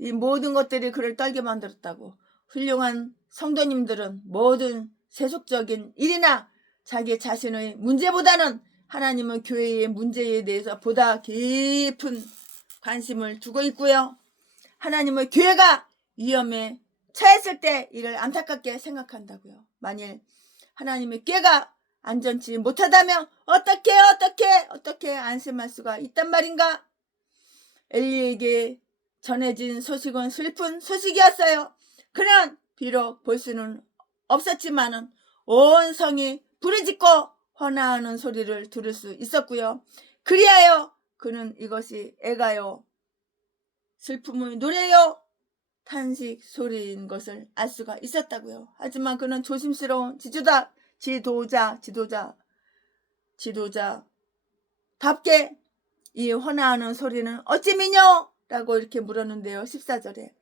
이 모든 것들이 그를 떨게 만들었다고. 훌륭한 성도님들은 모든 세속적인 일이나 자기 자신의 문제보다는 하나님의 교회의 문제에 대해서 보다 깊은 관심을 두고 있고요. 하나님의 교회가 위험에 처했을 때 이를 안타깝게 생각한다고요. 만일 하나님의 꾀가 안전치 못하다면 어떻게 안심할 수가 있단 말인가? 엘리에게 전해진 소식은 슬픈 소식이었어요. 그는 비록 볼 수는 없었지만은 온 성이 부르짖고 헌화하는 소리를 들을 수 있었고요. 그리하여 그는 이것이 애가요, 슬픔의 노래요, 탄식 소리인 것을 알 수가 있었다고요. 하지만 그는 조심스러운 지도자답게 이 헌화하는 소리는 어찌 미뇨? 라고 이렇게 물었는데요. 14절에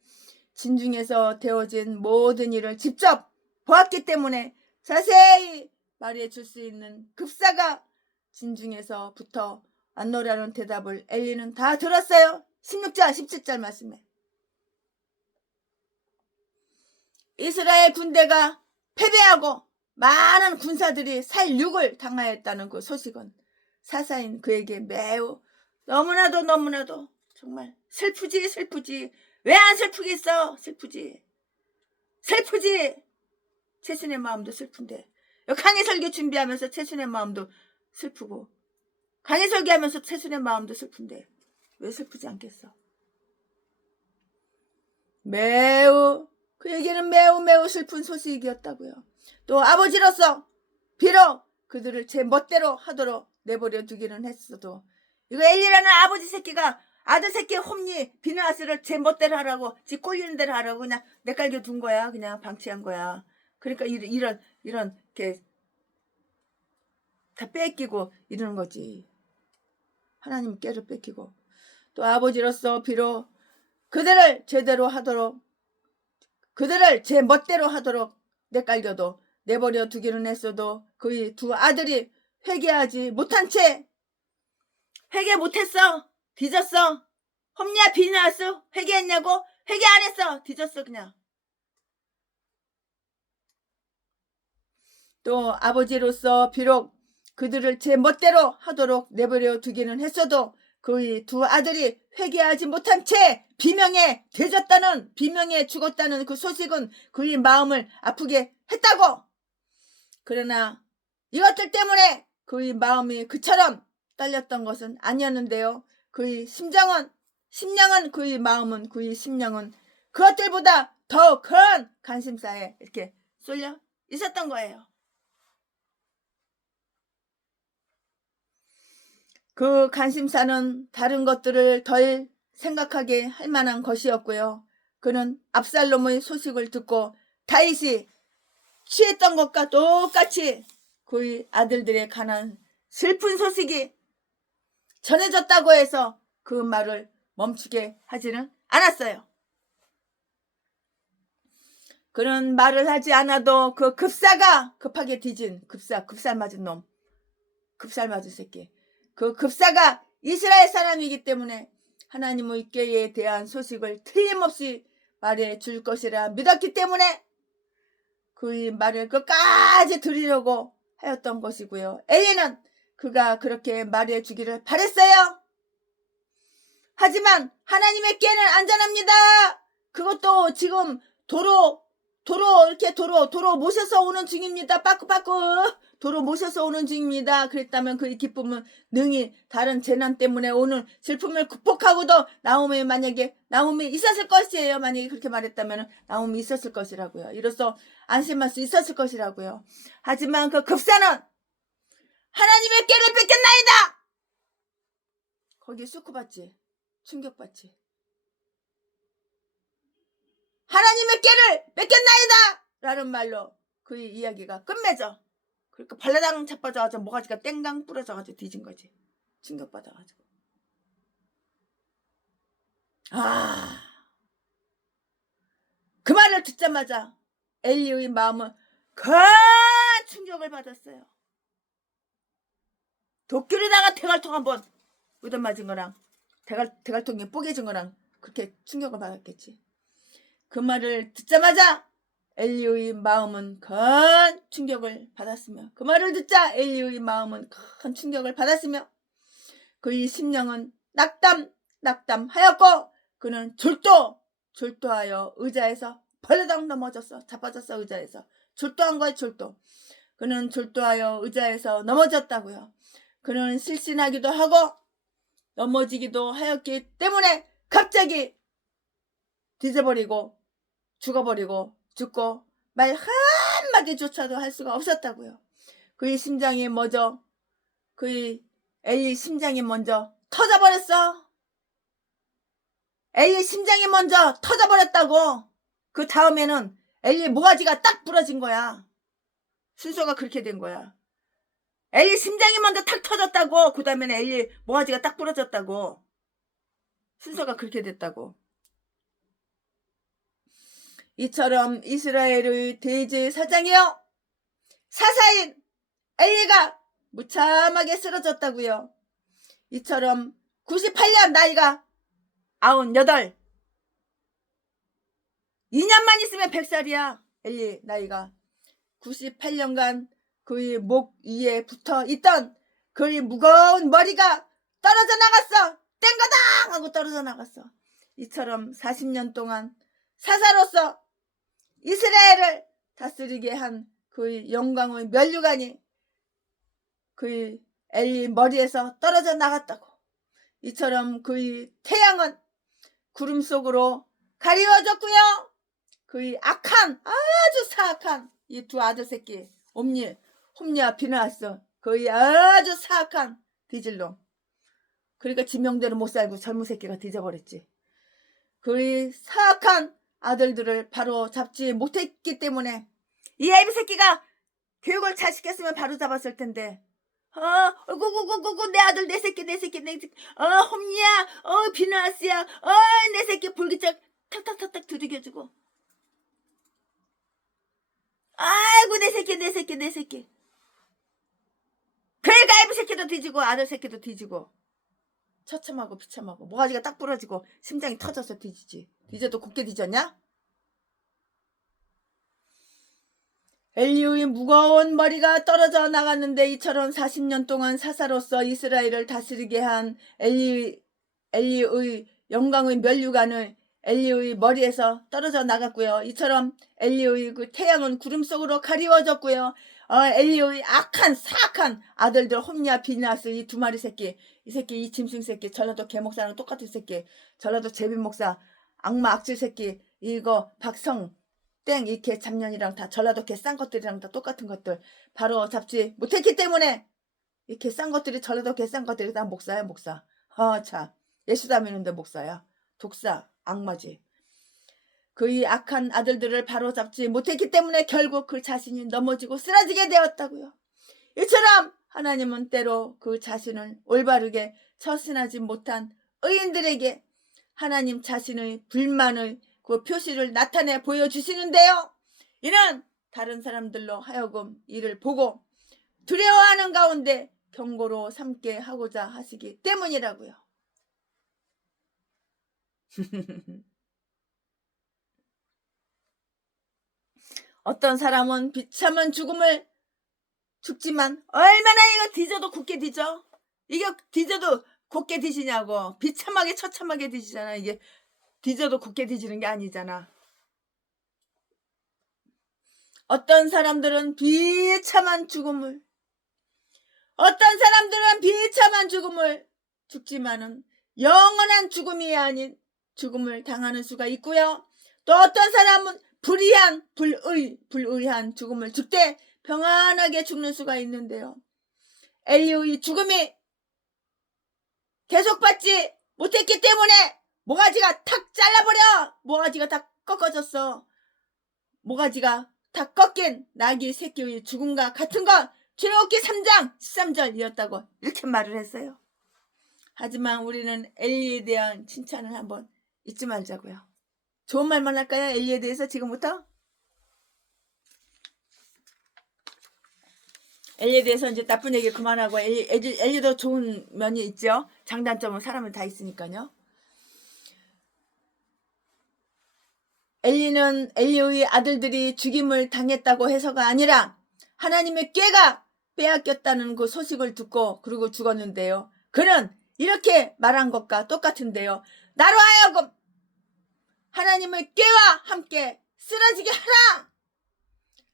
진중에서 되어진 모든 일을 직접 보았기 때문에 자세히 말해줄 수 있는 급사가 진중에서부터 안노라는 대답을 엘리는 다 들었어요. 16절 17절 말씀에 이스라엘 군대가 패배하고 많은 군사들이 살육을 당하였다는 그 소식은 사사인 그에게 매우 너무나도 정말 슬프지. 왜 안 슬프겠어? 슬프지. 최순의 마음도 슬픈데 강해설교 준비하면서 최순의 마음도 슬프고 강해설교하면서 최순의 마음도 슬픈데 왜 슬프지 않겠어? 그에게는 매우 슬픈 소식이었다고요. 또 아버지로서 비록 그들을 제 멋대로 하도록 내버려 두기는 했어도 이거 엘리라는 아버지 새끼가 아들 새끼 홈니 비느하스를 제 멋대로 하라고 지 꼴리는 대로 하라고 그냥 내깔겨 둔 거야. 그냥 방치한 거야. 그러니까 이런 게 다 뺏기고 이러는 거지. 하나님 깨를 뺏기고 또 아버지로서 비록 그들을 제 멋대로 하도록 내깔겨도 내버려 두기는 했어도 그의 두 아들이 회개하지 못한 채 회개 못했어. 뒤졌어. 험냐 비나왔어. 회개했냐고? 회개 안 했어. 뒤졌어 그냥. 또 아버지로서 비록 그들을 제 멋대로 하도록 내버려 두기는 했어도 그의 두 아들이 회개하지 못한 채 비명에 죽었다는 그 소식은 그의 마음을 아프게 했다고. 그러나 이것들 때문에 그의 마음이 그처럼 떨렸던 것은 아니었는데요. 그의 심령은 그것들보다 더 큰 관심사에 이렇게 쏠려 있었던 거예요. 그 관심사는 다른 것들을 덜 생각하게 할 만한 것이었고요. 그는 압살롬의 소식을 듣고 다윗이 취했던 것과 똑같이 그의 아들들에 관한 슬픈 소식이 전해졌다고 해서 그 말을 멈추게 하지는 않았어요. 그런 말을 하지 않아도 그 급사가 급하게 뒤진 급살 맞은 놈, 급살 맞은 새끼, 그 급사가 이스라엘 사람이기 때문에 하나님의 꾀에 대한 소식을 틀림없이 말해줄 것이라 믿었기 때문에 그의 말을 끝까지 들으려고 하였던 것이고요. 엘리는 그가 그렇게 말해주기를 바랬어요. 하지만 하나님의 꾀는 안전합니다. 그것도 지금 도로 모셔서 오는 중입니다. 빠꾸빠꾸 도로 모셔서 오는 중입니다. 그랬다면 그의 기쁨은 능히 다른 재난 때문에 오는 슬픔을 극복하고도 나옴이 있었을 것이에요. 만약에 그렇게 말했다면 나옴이 있었을 것이라고요. 이로써 안심할 수 있었을 것이라고요. 하지만 그 급사는 하나님의 꾀를 뺏겼나이다. 거기에 수쿠받지, 충격받지. 하나님의 꾀를 뺏겼나이다 라는 말로 그의 이야기가 끝맺어. 그러니까 발라당 자빠져가지고 모가지가 땡강 부러져가지고 뒤진 거지. 충격받아가지고. 그 말을 듣자마자 엘리의 마음은 큰 충격을 받았어요. 도끼로다가 대갈통 한번 얻어맞은 거랑 대갈통이 뽀개진 거랑 그렇게 충격을 받았겠지. 그 말을 듣자마자 엘리의 마음은 큰 충격을 받았으며 그의 심령은 낙담하였고 그는 졸도하여 의자에서 벌레당 넘어졌어. 자빠졌어. 의자에서 졸도한 거야. 그는 졸도하여 의자에서 넘어졌다고요. 그는 실신하기도 하고 넘어지기도 하였기 때문에 갑자기 뒤져버리고 죽고 말 한마디조차도 할 수가 없었다고요. 그의 엘리 심장이 먼저 터져버렸어. 엘리 심장이 먼저 터져버렸다고. 그 다음에는 엘리 모가지가 딱 부러진 거야. 순서가 그렇게 된 거야. 엘리 심장이 먼저 탁 터졌다고. 그 다음에는 엘리 모가지가 딱 부러졌다고. 순서가 그렇게 됐다고. 이처럼 이스라엘의 대제사장이요 사사인 엘리가 무참하게 쓰러졌다고요. 이처럼 98년 나이가 98 2년만 있으면 100살이야. 엘리 나이가 98년간 그의 목 위에 붙어 있던 그의 무거운 머리가 떨어져 나갔어. 땡가당 하고 떨어져 나갔어. 이처럼 40년 동안 사사로서 이스라엘을 다스리게 한 그의 영광의 면류관이 그의 엘리 머리에서 떨어져 나갔다고. 이처럼 그의 태양은 구름 속으로 가리워졌고요. 그의 악한 아주 사악한 이 두 아들 새끼 홈리와 비느하스 그의 아주 사악한 뒤질놈. 그러니까 지명대로 못 살고 젊은 새끼가 뒤져버렸지. 그의 사악한 아들들을 바로 잡지 못했기 때문에 이 애비 새끼가 교육을 잘 시켰으면 바로 잡았을 텐데 어구구구구구 내 아들 내 새끼 홈리야 비느하스야 내 새끼 볼기짝 탁탁탁탁 두들겨주고 아이고 내 새끼 그러니까 애비 새끼도 뒤지고 아들 새끼도 뒤지고 처참하고 비참하고 모가지가 딱 부러지고 심장이 터져서 뒤지지. 뒤져도 곱게 뒤졌냐? 엘리의 무거운 머리가 떨어져 나갔는데 이처럼 40년 동안 사사로서 이스라엘을 다스리게 한 엘리의 영광의 면류관을 엘리의 머리에서 떨어져 나갔고요. 이처럼 엘리의 그 태양은 구름 속으로 가리워졌고요. 엘리의 악한 사악한 아들들 홈리와 비느하스 이 두 마리 새끼 이 짐승 새끼 전라도 개목사랑 똑같은 새끼 전라도 제비목사 악마 악질 새끼 이거 박성 땡 이렇게 잡년이랑 다 전라도 개 싼 것들이랑 다 똑같은 것들 바로 잡지 못했기 때문에 이렇게 싼 것들이 전라도 개 싼 것들이 다 목사야 목사. 참 예수 믿는데 목사야. 독사 악마지. 그의 악한 아들들을 바로 잡지 못했기 때문에 결국 그 자신이 넘어지고 쓰러지게 되었다고요. 이처럼 하나님은 때로 그 자신을 올바르게 처신하지 못한 의인들에게 하나님 자신의 불만의 그 표시를 나타내 보여주시는데요. 이는 다른 사람들로 하여금 이를 보고 두려워하는 가운데 경고로 삼게 하고자 하시기 때문이라고요. 어떤 사람은 비참한 죽음을 죽지만 얼마나 이거 뒤져도 곱게 뒤져? 이게 뒤져도 곱게 뒤지냐고. 비참하게 처참하게 뒤지잖아. 이게 뒤져도 곱게 뒤지는 게 아니잖아. 어떤 사람들은 비참한 죽음을 죽지만은 영원한 죽음이 아닌 죽음을 당하는 수가 있고요. 또 어떤 사람은 불의한 죽음을 죽되 평안하게 죽는 수가 있는데요. 엘리의 죽음이 계속받지 못했기 때문에 모가지가 탁 잘라버려. 모가지가 다 꺾어졌어. 모가지가 다 꺾인 나귀 새끼의 죽음과 같은 건 출애굽기 3장 13절이었다고 이렇게 말을 했어요. 하지만 우리는 엘리에 대한 칭찬을 한번 잊지 말자고요. 좋은 말만 할까요? 엘리에 대해서 지금부터? 엘리에 대해서 이제 나쁜 얘기 그만하고 엘리도 좋은 면이 있죠. 장단점은 사람은 다 있으니까요. 엘리는 엘리의 아들들이 죽임을 당했다고 해서가 아니라 하나님의 꾀가 빼앗겼다는 그 소식을 듣고 그러고 죽었는데요. 그는 이렇게 말한 것과 똑같은데요. 나로 하여금 하나님의 꾀와 함께 쓰러지게 하라.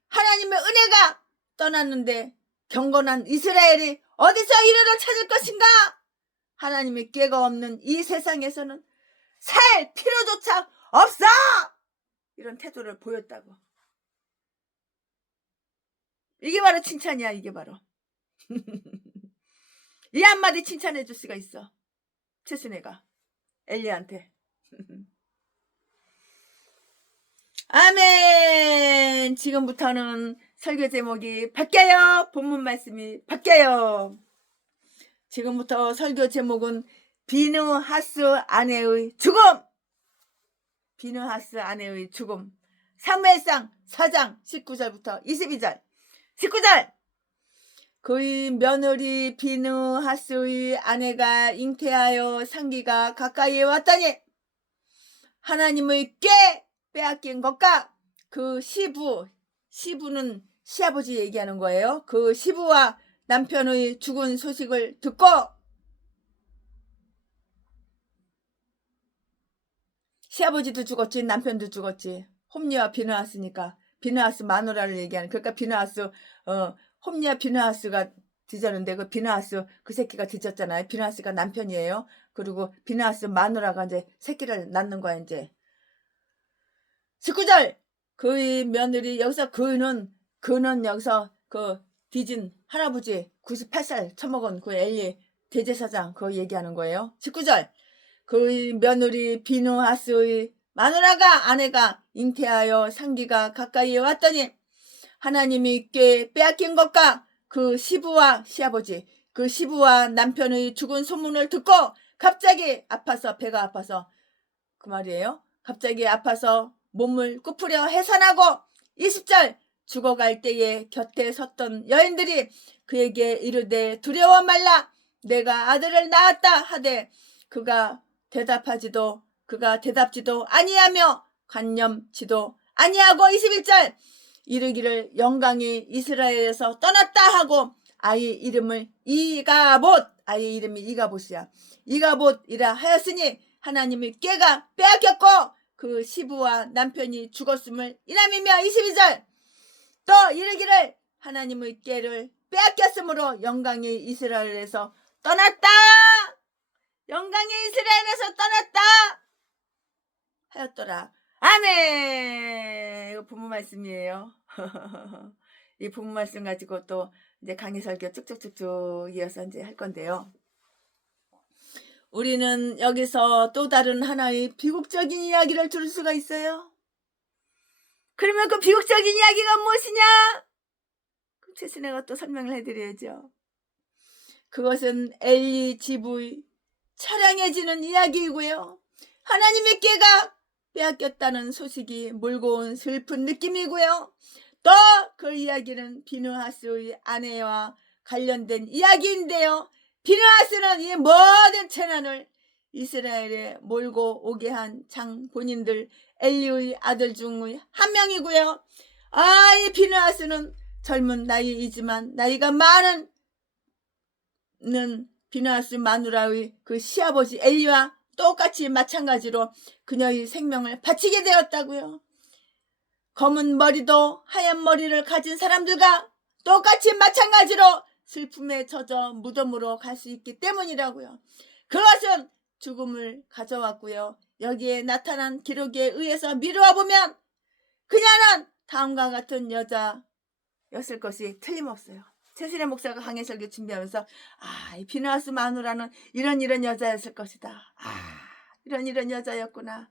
하나님의 은혜가 떠났는데 경건한 이스라엘이 어디서 이르러 찾을 것인가? 하나님의 꾀가 없는 이 세상에서는 살 필요조차 없어! 이런 태도를 보였다고. 이게 바로 칭찬이야. 이게 바로. 이 한마디 칭찬해 줄 수가 있어. 최순애가 엘리한테. 아멘. 지금부터는 설교 제목이 바뀌어요. 본문 말씀이 바뀌어요. 지금부터 설교 제목은 비느하스 아내의 죽음. 비느하스 아내의 죽음. 사무엘상 4장 19절부터 22절. 19절. 그의 며느리 비느하스의 아내가 잉태하여 상기가 가까이에 왔더니 하나님의 꾀 빼앗긴 것과 그 시부는 시아버지 얘기하는 거예요. 그 시부와 남편의 죽은 소식을 듣고 시아버지도 죽었지 남편도 죽었지. 홈리와 비느하스니까 비느하스 마누라를 얘기하는, 그러니까 비느하스 홈리와 비느하스가 뒤졌는데 그 비느하스 그 새끼가 뒤졌잖아요. 비느하스가 남편이에요. 그리고 비느하스 마누라가 이제 새끼를 낳는 거야. 이제 19절 그의 며느리, 여기서 그는 여기서 그 뒤진 할아버지 98살 처먹은 그 엘리 대제사장 그거 얘기하는 거예요. 19절 그의 며느리 비느하스의 마누라가 아내가 잉태하여 상기가 가까이에 왔더니 하나님이 꽤 빼앗긴 것과 그 시부와 시아버지 그 시부와 남편의 죽은 소문을 듣고 갑자기 아파서, 배가 아파서, 그 말이에요. 갑자기 아파서 몸을 꾸프려 해산하고 20절 죽어갈 때에 곁에 섰던 여인들이 그에게 이르되 두려워 말라 내가 아들을 낳았다 하되 그가 대답지도 아니하며 관념치도 아니하고 21절 이르기를 영광이 이스라엘에서 떠났다 하고 아이 이름을 이가봇, 아이 이름이 이가봇이야. 이가봇이라 하였으니 하나님의 꾀가 빼앗겼고 그 시부와 남편이 죽었음을 이남이며 22절 또 이르기를 하나님의 꾀를 빼앗겼으므로 영광이 이스라엘에서 떠났다, 영광이 이스라엘에서 떠났다 하였더라. 아멘. 이거 부모 말씀이에요. 이 부모 말씀 가지고 또 이제 강의 설교 쭉쭉쭉쭉 이어서 이제 할 건데요. 우리는 여기서 또 다른 하나의 비극적인 이야기를 들을 수가 있어요. 그러면 그 비극적인 이야기가 무엇이냐? 최신애가 또 설명을 해드려야죠. 그것은 엘리 집의 처량해지는 이야기이고요. 하나님의 꾀가 빼앗겼다는 소식이 몰고 온 슬픈 느낌이고요. 또 그 이야기는 비느하스의 아내와 관련된 이야기인데요. 비느하스는 이 모든 재난을 이스라엘에 몰고 오게 한 장본인들 엘리의 아들 중의 한 명이고요. 이 비느하스는 젊은 나이이지만 나이가 많은 비느하스 마누라의 그 시아버지 엘리와 똑같이 마찬가지로 그녀의 생명을 바치게 되었다고요. 검은 머리도 하얀 머리를 가진 사람들과 똑같이 마찬가지로 슬픔에 젖어 무덤으로 갈 수 있기 때문이라고요. 그것은 죽음을 가져왔고요. 여기에 나타난 기록에 의해서 미루어 보면 그녀는 다음과 같은 여자였을 것이 틀림없어요. 최신의 목사가 강해 설교 준비하면서 이 비느하스 마누라는 이런 여자였을 것이다. 이런 여자였구나.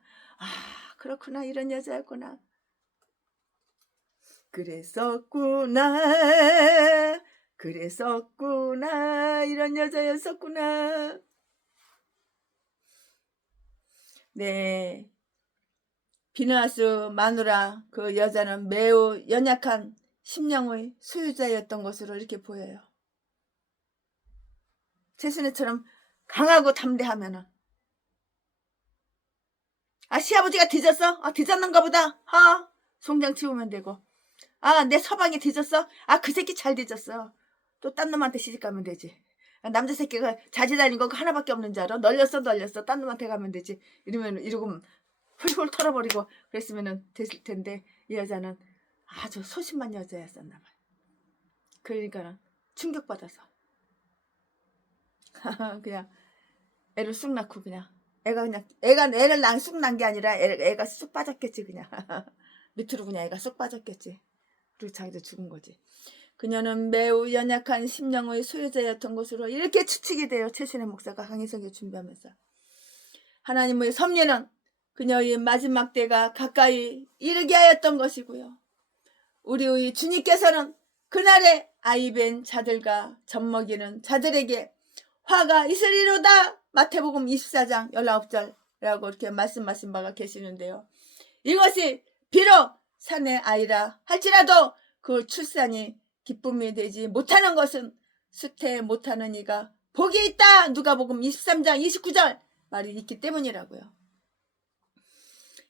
그렇구나. 이런 여자였구나. 그랬었구나. 이런 여자였었구나. 네. 비느하스 마누라 그 여자는 매우 연약한 심령의 소유자였던 것으로 이렇게 보여요. 최순애처럼 강하고 담대하면은 시아버지가 뒤졌어? 뒤졌는가 보다. 송장 치우면 되고. 내 서방이 뒤졌어? 그 새끼 잘 뒤졌어. 또 딴 놈한테 시집가면 되지. 남자 새끼가 자지 다닌 거 하나밖에 없는 줄 알아? 널렸어. 딴 놈한테 가면 되지. 이러고 훌훌 털어버리고 그랬으면 됐을 텐데 이 여자는 아주 소심한 여자였었나 봐요. 그러니까 충격받아서 그냥 애를 쑥 낳고 그냥 애를 쑥 낳은 게 아니라 애가 쑥 빠졌겠지. 그냥 밑으로 그냥 애가 쑥 빠졌겠지. 그리고 자기도 죽은 거지. 그녀는 매우 연약한 심령의 소유자였던 것으로 이렇게 추측이 돼요. 최신의 목사가 강의 설교 준비하면서. 하나님의 섭리는 그녀의 마지막 때가 가까이 이르게 하였던 것이고요. 우리의 주님께서는 그날의 아이벤 자들과 젖먹이는 자들에게 화가 있으리로다. 마태복음 24장 19절이라고 이렇게 말씀하신 바가 계시는데요. 이것이 비록 산의 아이라 할지라도 그 출산이 기쁨이 되지 못하는 것은 수태 못하는 이가 복이 있다. 누가복음 23장 29절 말이 있기 때문이라고요.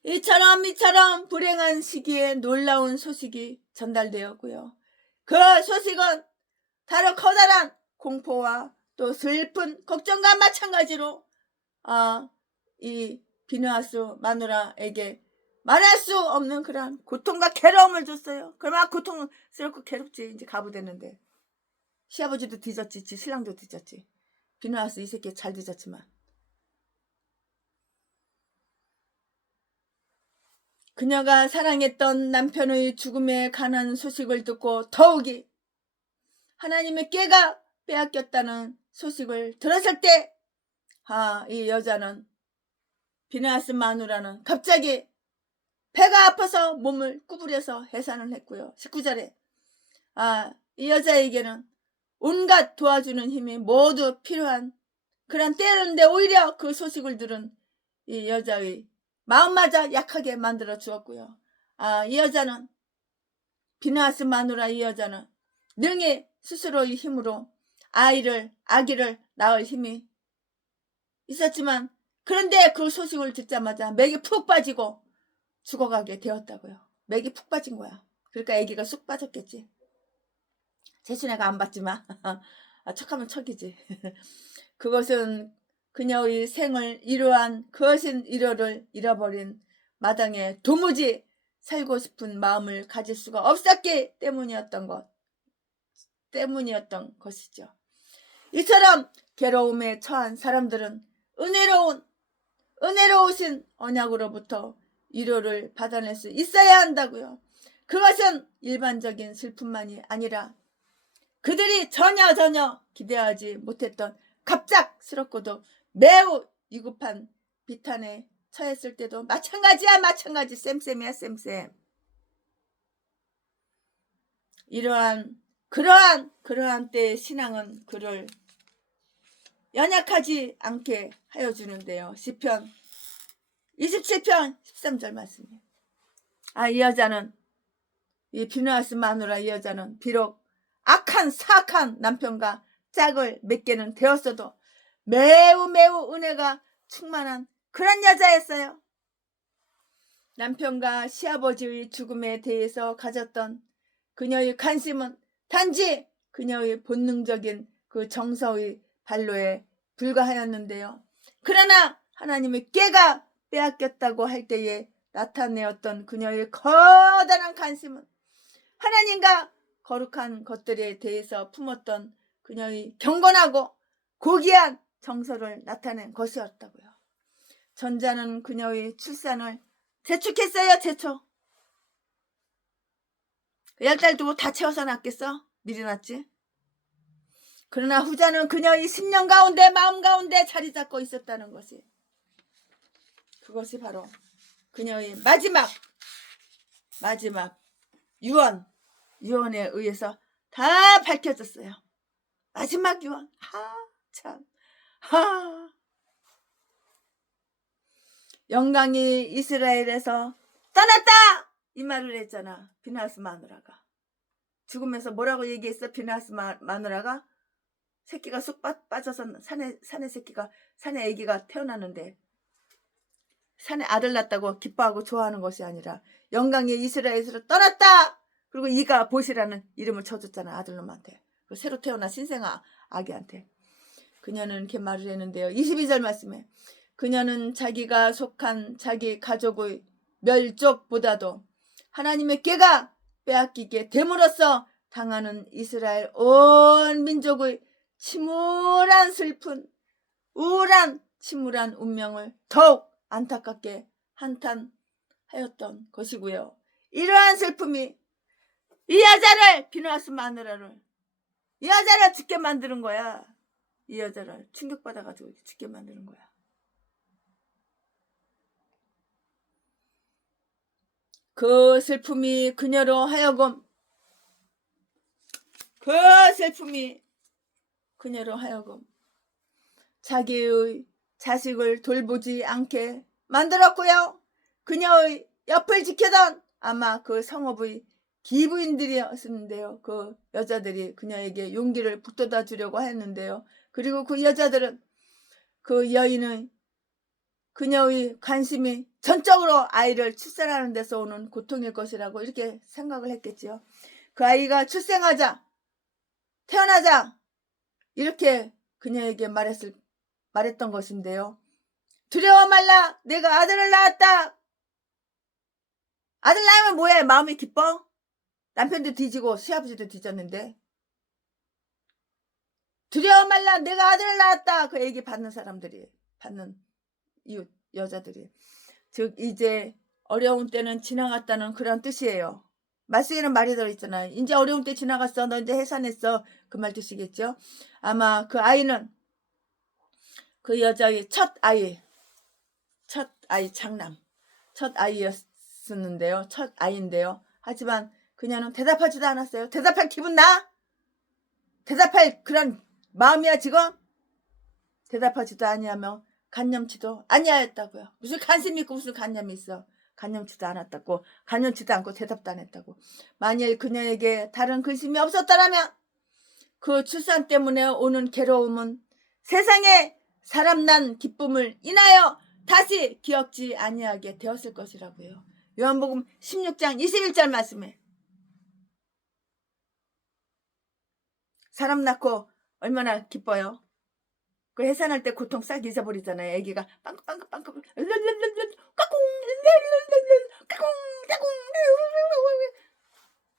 이처럼 불행한 시기에 놀라운 소식이 전달되었고요. 그 소식은 다른 커다란 공포와 또 슬픈 걱정과 마찬가지로 이 비누하수 마누라에게 말할 수 없는 그런 고통과 괴로움을 줬어요. 그러면 고통스럽고 괴롭지. 이제 가부됐는데 시아버지도 뒤졌지, 신랑도 뒤졌지. 비누하수 이 새끼 잘 뒤졌지만 그녀가 사랑했던 남편의 죽음에 관한 소식을 듣고 더욱이 하나님의 꾀가 빼앗겼다는 소식을 들었을 때 이 여자는 비누하수 마누라는 갑자기 배가 아파서 몸을 구부려서 해산을 했고요. 19절에 이 여자에게는 온갖 도와주는 힘이 모두 필요한 그런 때였는데 오히려 그 소식을 들은 이 여자의 마음마저 약하게 만들어 주었고요. 이 여자는 비누하수 마누라 이 여자는 능히 스스로의 힘으로 아기를 낳을 힘이 있었지만 그런데 그 소식을 듣자마자 맥이 푹 빠지고 죽어가게 되었다고요. 맥이 푹 빠진 거야. 그러니까 아기가 쑥 빠졌겠지. 재순애가 안 봤지만 척하면 척이지. 그것은 그녀의 생을 이루한 그것인 일호를 잃어버린 마당에 도무지 살고 싶은 마음을 가질 수가 없었기 때문이었던 것이죠. 이처럼 괴로움에 처한 사람들은 은혜로우신 언약으로부터 위로를 받아낼 수 있어야 한다고요. 그것은 일반적인 슬픔만이 아니라 그들이 전혀 기대하지 못했던 갑작스럽고도 매우 위급한 비탄에 처했을 때도 마찬가지야. 쌤쌤이야. 그러한 때의 신앙은 그를 연약하지 않게 하여 주는데요. 시편 27편 13절 말씀이에요. 이 여자는 이 비누하수 마누라 이 여자는 비록 사악한 남편과 짝을 맺게는 되었어도 매우 은혜가 충만한 그런 여자였어요. 남편과 시아버지의 죽음에 대해서 가졌던 그녀의 관심은 단지 그녀의 본능적인 그 정서의 발로에 불과하였는데요. 그러나 하나님의 꾀가 빼앗겼다고 할 때에 나타내었던 그녀의 커다란 관심은 하나님과 거룩한 것들에 대해서 품었던 그녀의 경건하고 고귀한 정서를 나타낸 것이었다고요. 전자는 그녀의 출산을 재촉했어요. 재촉. 10달 두고 다 채워서 낳겠어? 미리 낳지? 그러나 후자는 그녀의 신령 가운데 마음 가운데 자리 잡고 있었다는 것이 그것이 바로 그녀의 마지막 유언에 의해서 다 밝혀졌어요. 마지막 유언. 영광이 이스라엘에서 떠났다 이 말을 했잖아. 비누하수 마누라가 죽으면서 뭐라고 얘기했어? 비누하수 마누라가 새끼가 쑥 빠져서 산에 아기가 태어났는데 산에 아들 낳았다고 기뻐하고 좋아하는 것이 아니라 영광이 이스라엘에서 떠났다. 그리고 이가 보시라는 이름을 쳐줬잖아. 아들놈한테. 새로 태어난 신생아 아기한테. 그녀는 이렇게 말을 했는데요. 22절 말씀에 그녀는 자기가 속한 자기 가족의 멸족보다도 하나님의 꾀가 빼앗기게 됨으로써 당하는 이스라엘 온 민족의 침울한 슬픈 침울한 운명을 더욱 안타깝게 한탄하였던 것이고요. 이러한 슬픔이 이 여자를 비누하수 마누라를 이 여자를 죽게 만드는 거야. 이 여자를 충격받아가지고 죽게 만드는 거야. 그 슬픔이 그녀로 하여금 자기의 자식을 돌보지 않게 만들었고요. 그녀의 옆을 지켜던 아마 그 성읍의 기부인들이었는데요. 그 여자들이 그녀에게 용기를 북돋아 주려고 했는데요. 그리고 그 여자들은 그 여인의 그녀의 관심이 전적으로 아이를 출산하는 데서 오는 고통일 것이라고 이렇게 생각을 했겠지요. 그 아이가 출생하자, 태어나자 이렇게 그녀에게 말했던 것인데요. 두려워 말라, 내가 아들을 낳았다. 아들 낳으면 뭐해? 마음이 기뻐? 남편도 뒤지고 시아버지도 뒤졌는데. 두려워 말라, 내가 아들을 낳았다. 그 얘기 받는 사람들이, 받는 이웃 여자들이, 즉 이제 어려운 때는 지나갔다는 그런 뜻이에요. 말씀에는 말이 들어있잖아요. 이제 어려운 때 지나갔어, 너 이제 해산했어, 그 말 뜻이겠죠. 아마 그 아이는 그 여자의 첫 아이 장남, 첫 아이였었는데요. 첫 아이인데요. 하지만 그녀는 대답하지도 않았어요. 대답할 기분 나? 대답할 그런 마음이야 지금? 대답하지도 아니하며 간념치도 아니하였다고요. 무슨 관심이 있고 무슨 간념이 있어. 간념치도 않았다고. 간념치도 않고 대답도 안 했다고. 만일 그녀에게 다른 근심이 없었다라면 그 출산 때문에 오는 괴로움은 세상에 사람 난 기쁨을 인하여 다시 기억지 아니하게 되었을 것이라고요. 요한복음 16장 21절 말씀에 사람 낳고 얼마나 기뻐요. 그 해산할 때 고통 싹 잊어버리잖아요. 애기가 빵긋빵긋빵긋 까꿍 까꿍 까꿍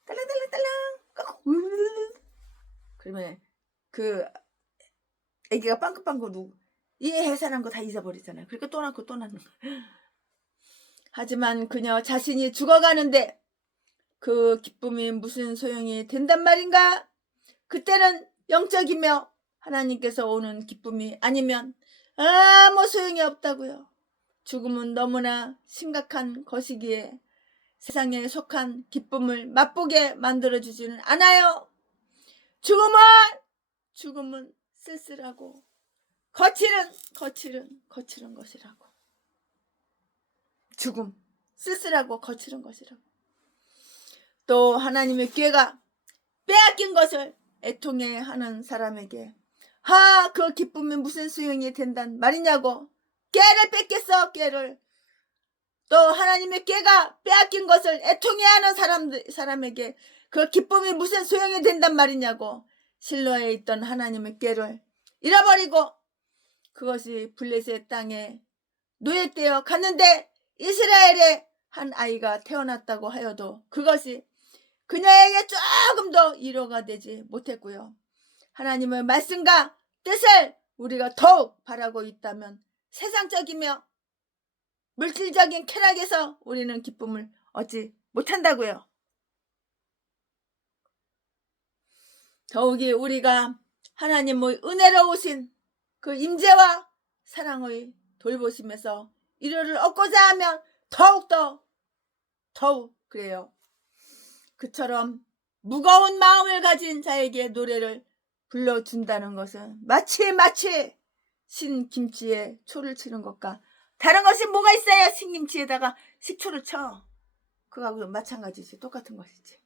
딸랑딸랑딸랑 까꿍. 그러면 그 애기가 빵긋빵긋 누구 이 해산한 거 다 잊어버리잖아요. 그러니까 또 낳고 또 낳는 거. 하지만 그녀 자신이 죽어가는데 그 기쁨이 무슨 소용이 된단 말인가? 그때는 영적이며 하나님께서 오는 기쁨이 아니면 아무 소용이 없다고요. 죽음은 너무나 심각한 것이기에 세상에 속한 기쁨을 맛보게 만들어주지는 않아요. 죽음은 쓸쓸하고 거칠은 것이라고. 죽음, 쓸쓸하고 거칠은 것이라고. 또 하나님의 꾀가 빼앗긴 것을 애통해 하는 사람에게 그 기쁨이 무슨 소용이 된단 말이냐고. 꾀를 뺏겼어, 꾀를. 또 하나님의 꾀가 빼앗긴 것을 애통해 하는 사람에게 그 기쁨이 무슨 소용이 된단 말이냐고. 실로에 있던 하나님의 꾀를 잃어버리고 그것이 블레셋 땅에 노예되어 갔는데 이스라엘에 한 아이가 태어났다고 하여도 그것이 그녀에게 조금도 위로가 되지 못했고요. 하나님의 말씀과 뜻을 우리가 더욱 바라고 있다면 세상적이며 물질적인 쾌락에서 우리는 기쁨을 얻지 못한다고요. 더욱이 우리가 하나님의 은혜로우신 그 임재와 사랑의 돌보심에서 위로를 얻고자 하면 더욱 그래요. 그처럼 무거운 마음을 가진 자에게 노래를 불러준다는 것은 마치 신김치에 초를 치는 것과 다른 것이 뭐가 있어야 신김치에다가 식초를 쳐. 그거하고 마찬가지지. 똑같은 것이지.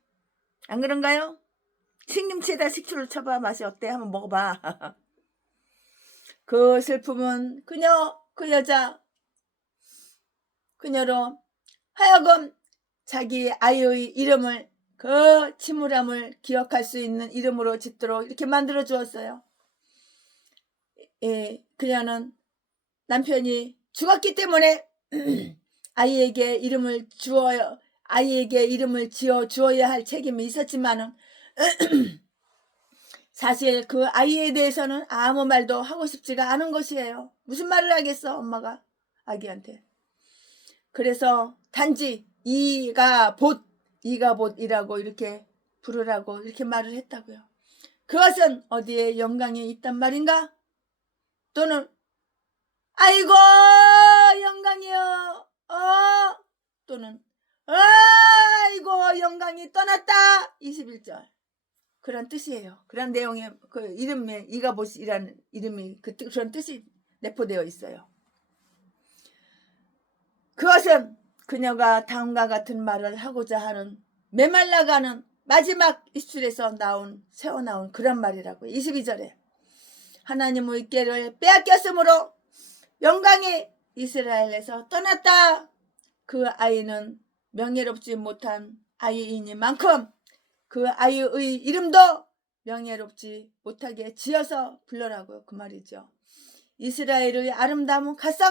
안 그런가요? 신김치에다 식초를 쳐봐. 맛이 어때? 한번 먹어봐. 그 슬픔은 그 여자 그녀로 하여금 자기 아이의 이름을 그 침울함을 기억할 수 있는 이름으로 짓도록 이렇게 만들어 주었어요. 그녀는 남편이 죽었기 때문에 아이에게 이름을 지어 주어야 할 책임이 있었지만은 사실 그 아이에 대해서는 아무 말도 하고 싶지가 않은 것이에요. 무슨 말을 하겠어, 엄마가 아기한테. 그래서 단지 이가봇이라고 이렇게 부르라고 이렇게 말을 했다고요. 그것은 어디에 영광이 있단 말인가? 또는 아이고 영광이여 또는 아이고 영광이 떠났다 21절 그런 뜻이에요. 그런 내용의 그 이름에 이가봇이라는 이름이 그런 뜻이 내포되어 있어요. 그것은 그녀가 다음과 같은 말을 하고자 하는 메말라가는 마지막 입술에서 새어나온 그런 말이라고. 22절에 하나님의 꾀를 빼앗겼으므로 영광이 이스라엘에서 떠났다. 그 아이는 명예롭지 못한 아이이니만큼 그 아이의 이름도 명예롭지 못하게 지어서 불러라고요. 그 말이죠. 이스라엘의 아름다움은 갔어.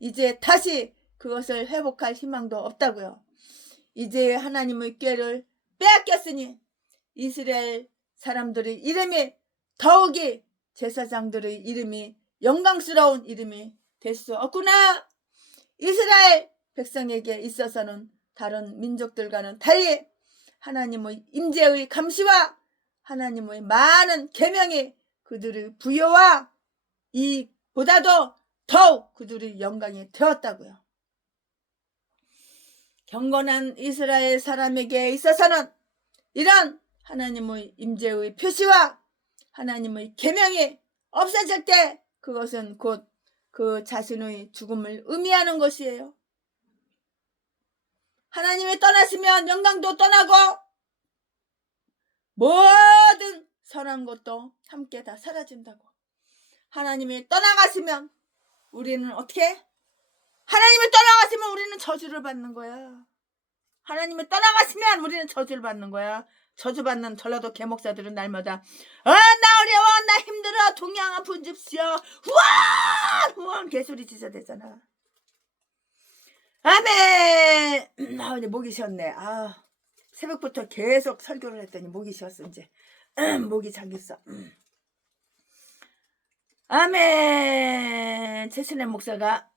이제 다시 그것을 회복할 희망도 없다고요. 이제 하나님의 꾀를 빼앗겼으니 이스라엘 사람들의 이름이 더욱이 제사장들의 이름이 영광스러운 이름이 될 수 없구나. 이스라엘 백성에게 있어서는 다른 민족들과는 달리 하나님의 임재의 감시와 하나님의 많은 계명이 그들의 부여와 이보다도 더욱 그들의 영광이 되었다고요. 경건한 이스라엘 사람에게 있어서는 이런 하나님의 임재의 표시와 하나님의 계명이 없어질 때 그것은 곧 그 자신의 죽음을 의미하는 것이에요. 하나님이 떠나시면 영광도 떠나고 모든 선한 것도 함께 다 사라진다고. 하나님이 떠나가시면 우리는 어떻게? 하나님이 떠나가시면 우리는 저주를 받는 거야. 하나님이 떠나가시면 우리는 저주를 받는 거야. 저주받는 전라도 개목사들은 날마다 나 어려워, 나 힘들어, 동양아 분집시오, 후원 개소리 지저대잖아. 아멘. 이제 목이 쉬었네. 새벽부터 계속 설교를 했더니 목이 쉬었어. 이제 목이 잠겼어. 아멘. 최순애 목사가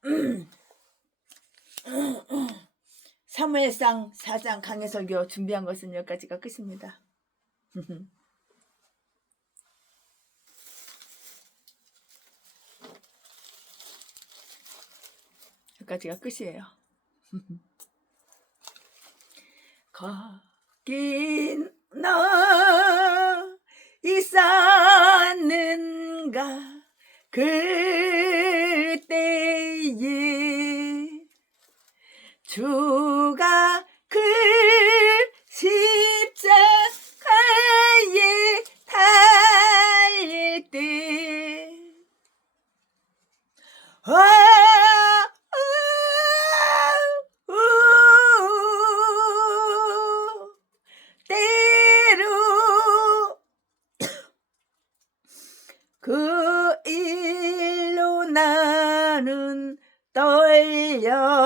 사무엘상 4장 강해설교 준비한 것은 여기까지가 끝입니다. 여기까지가 끝이에요. 거긴 너 있었는가 그때에 주가 그 십자가에 달릴 때 때로 그 일로 나는 떨려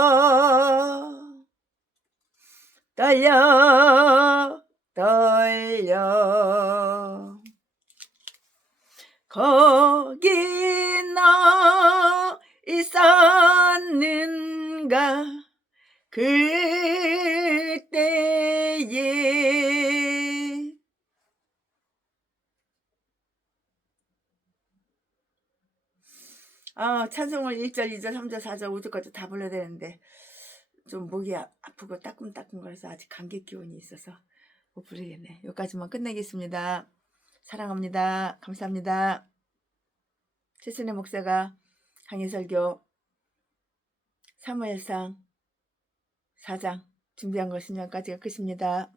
거기 너 있었는가 그때에 찬송을 1절, 2절, 3절, 4절, 5절까지 다 불러야 되는데 좀 목이 아프고 따끔따끔거려서 아직 감기 기운이 있어서 못 부르겠네. 여기까지만 끝내겠습니다. 사랑합니다. 감사합니다. 최순애 목사가 강해설교 사무엘상 4장 준비한 것은 여기까지가 끝입니다.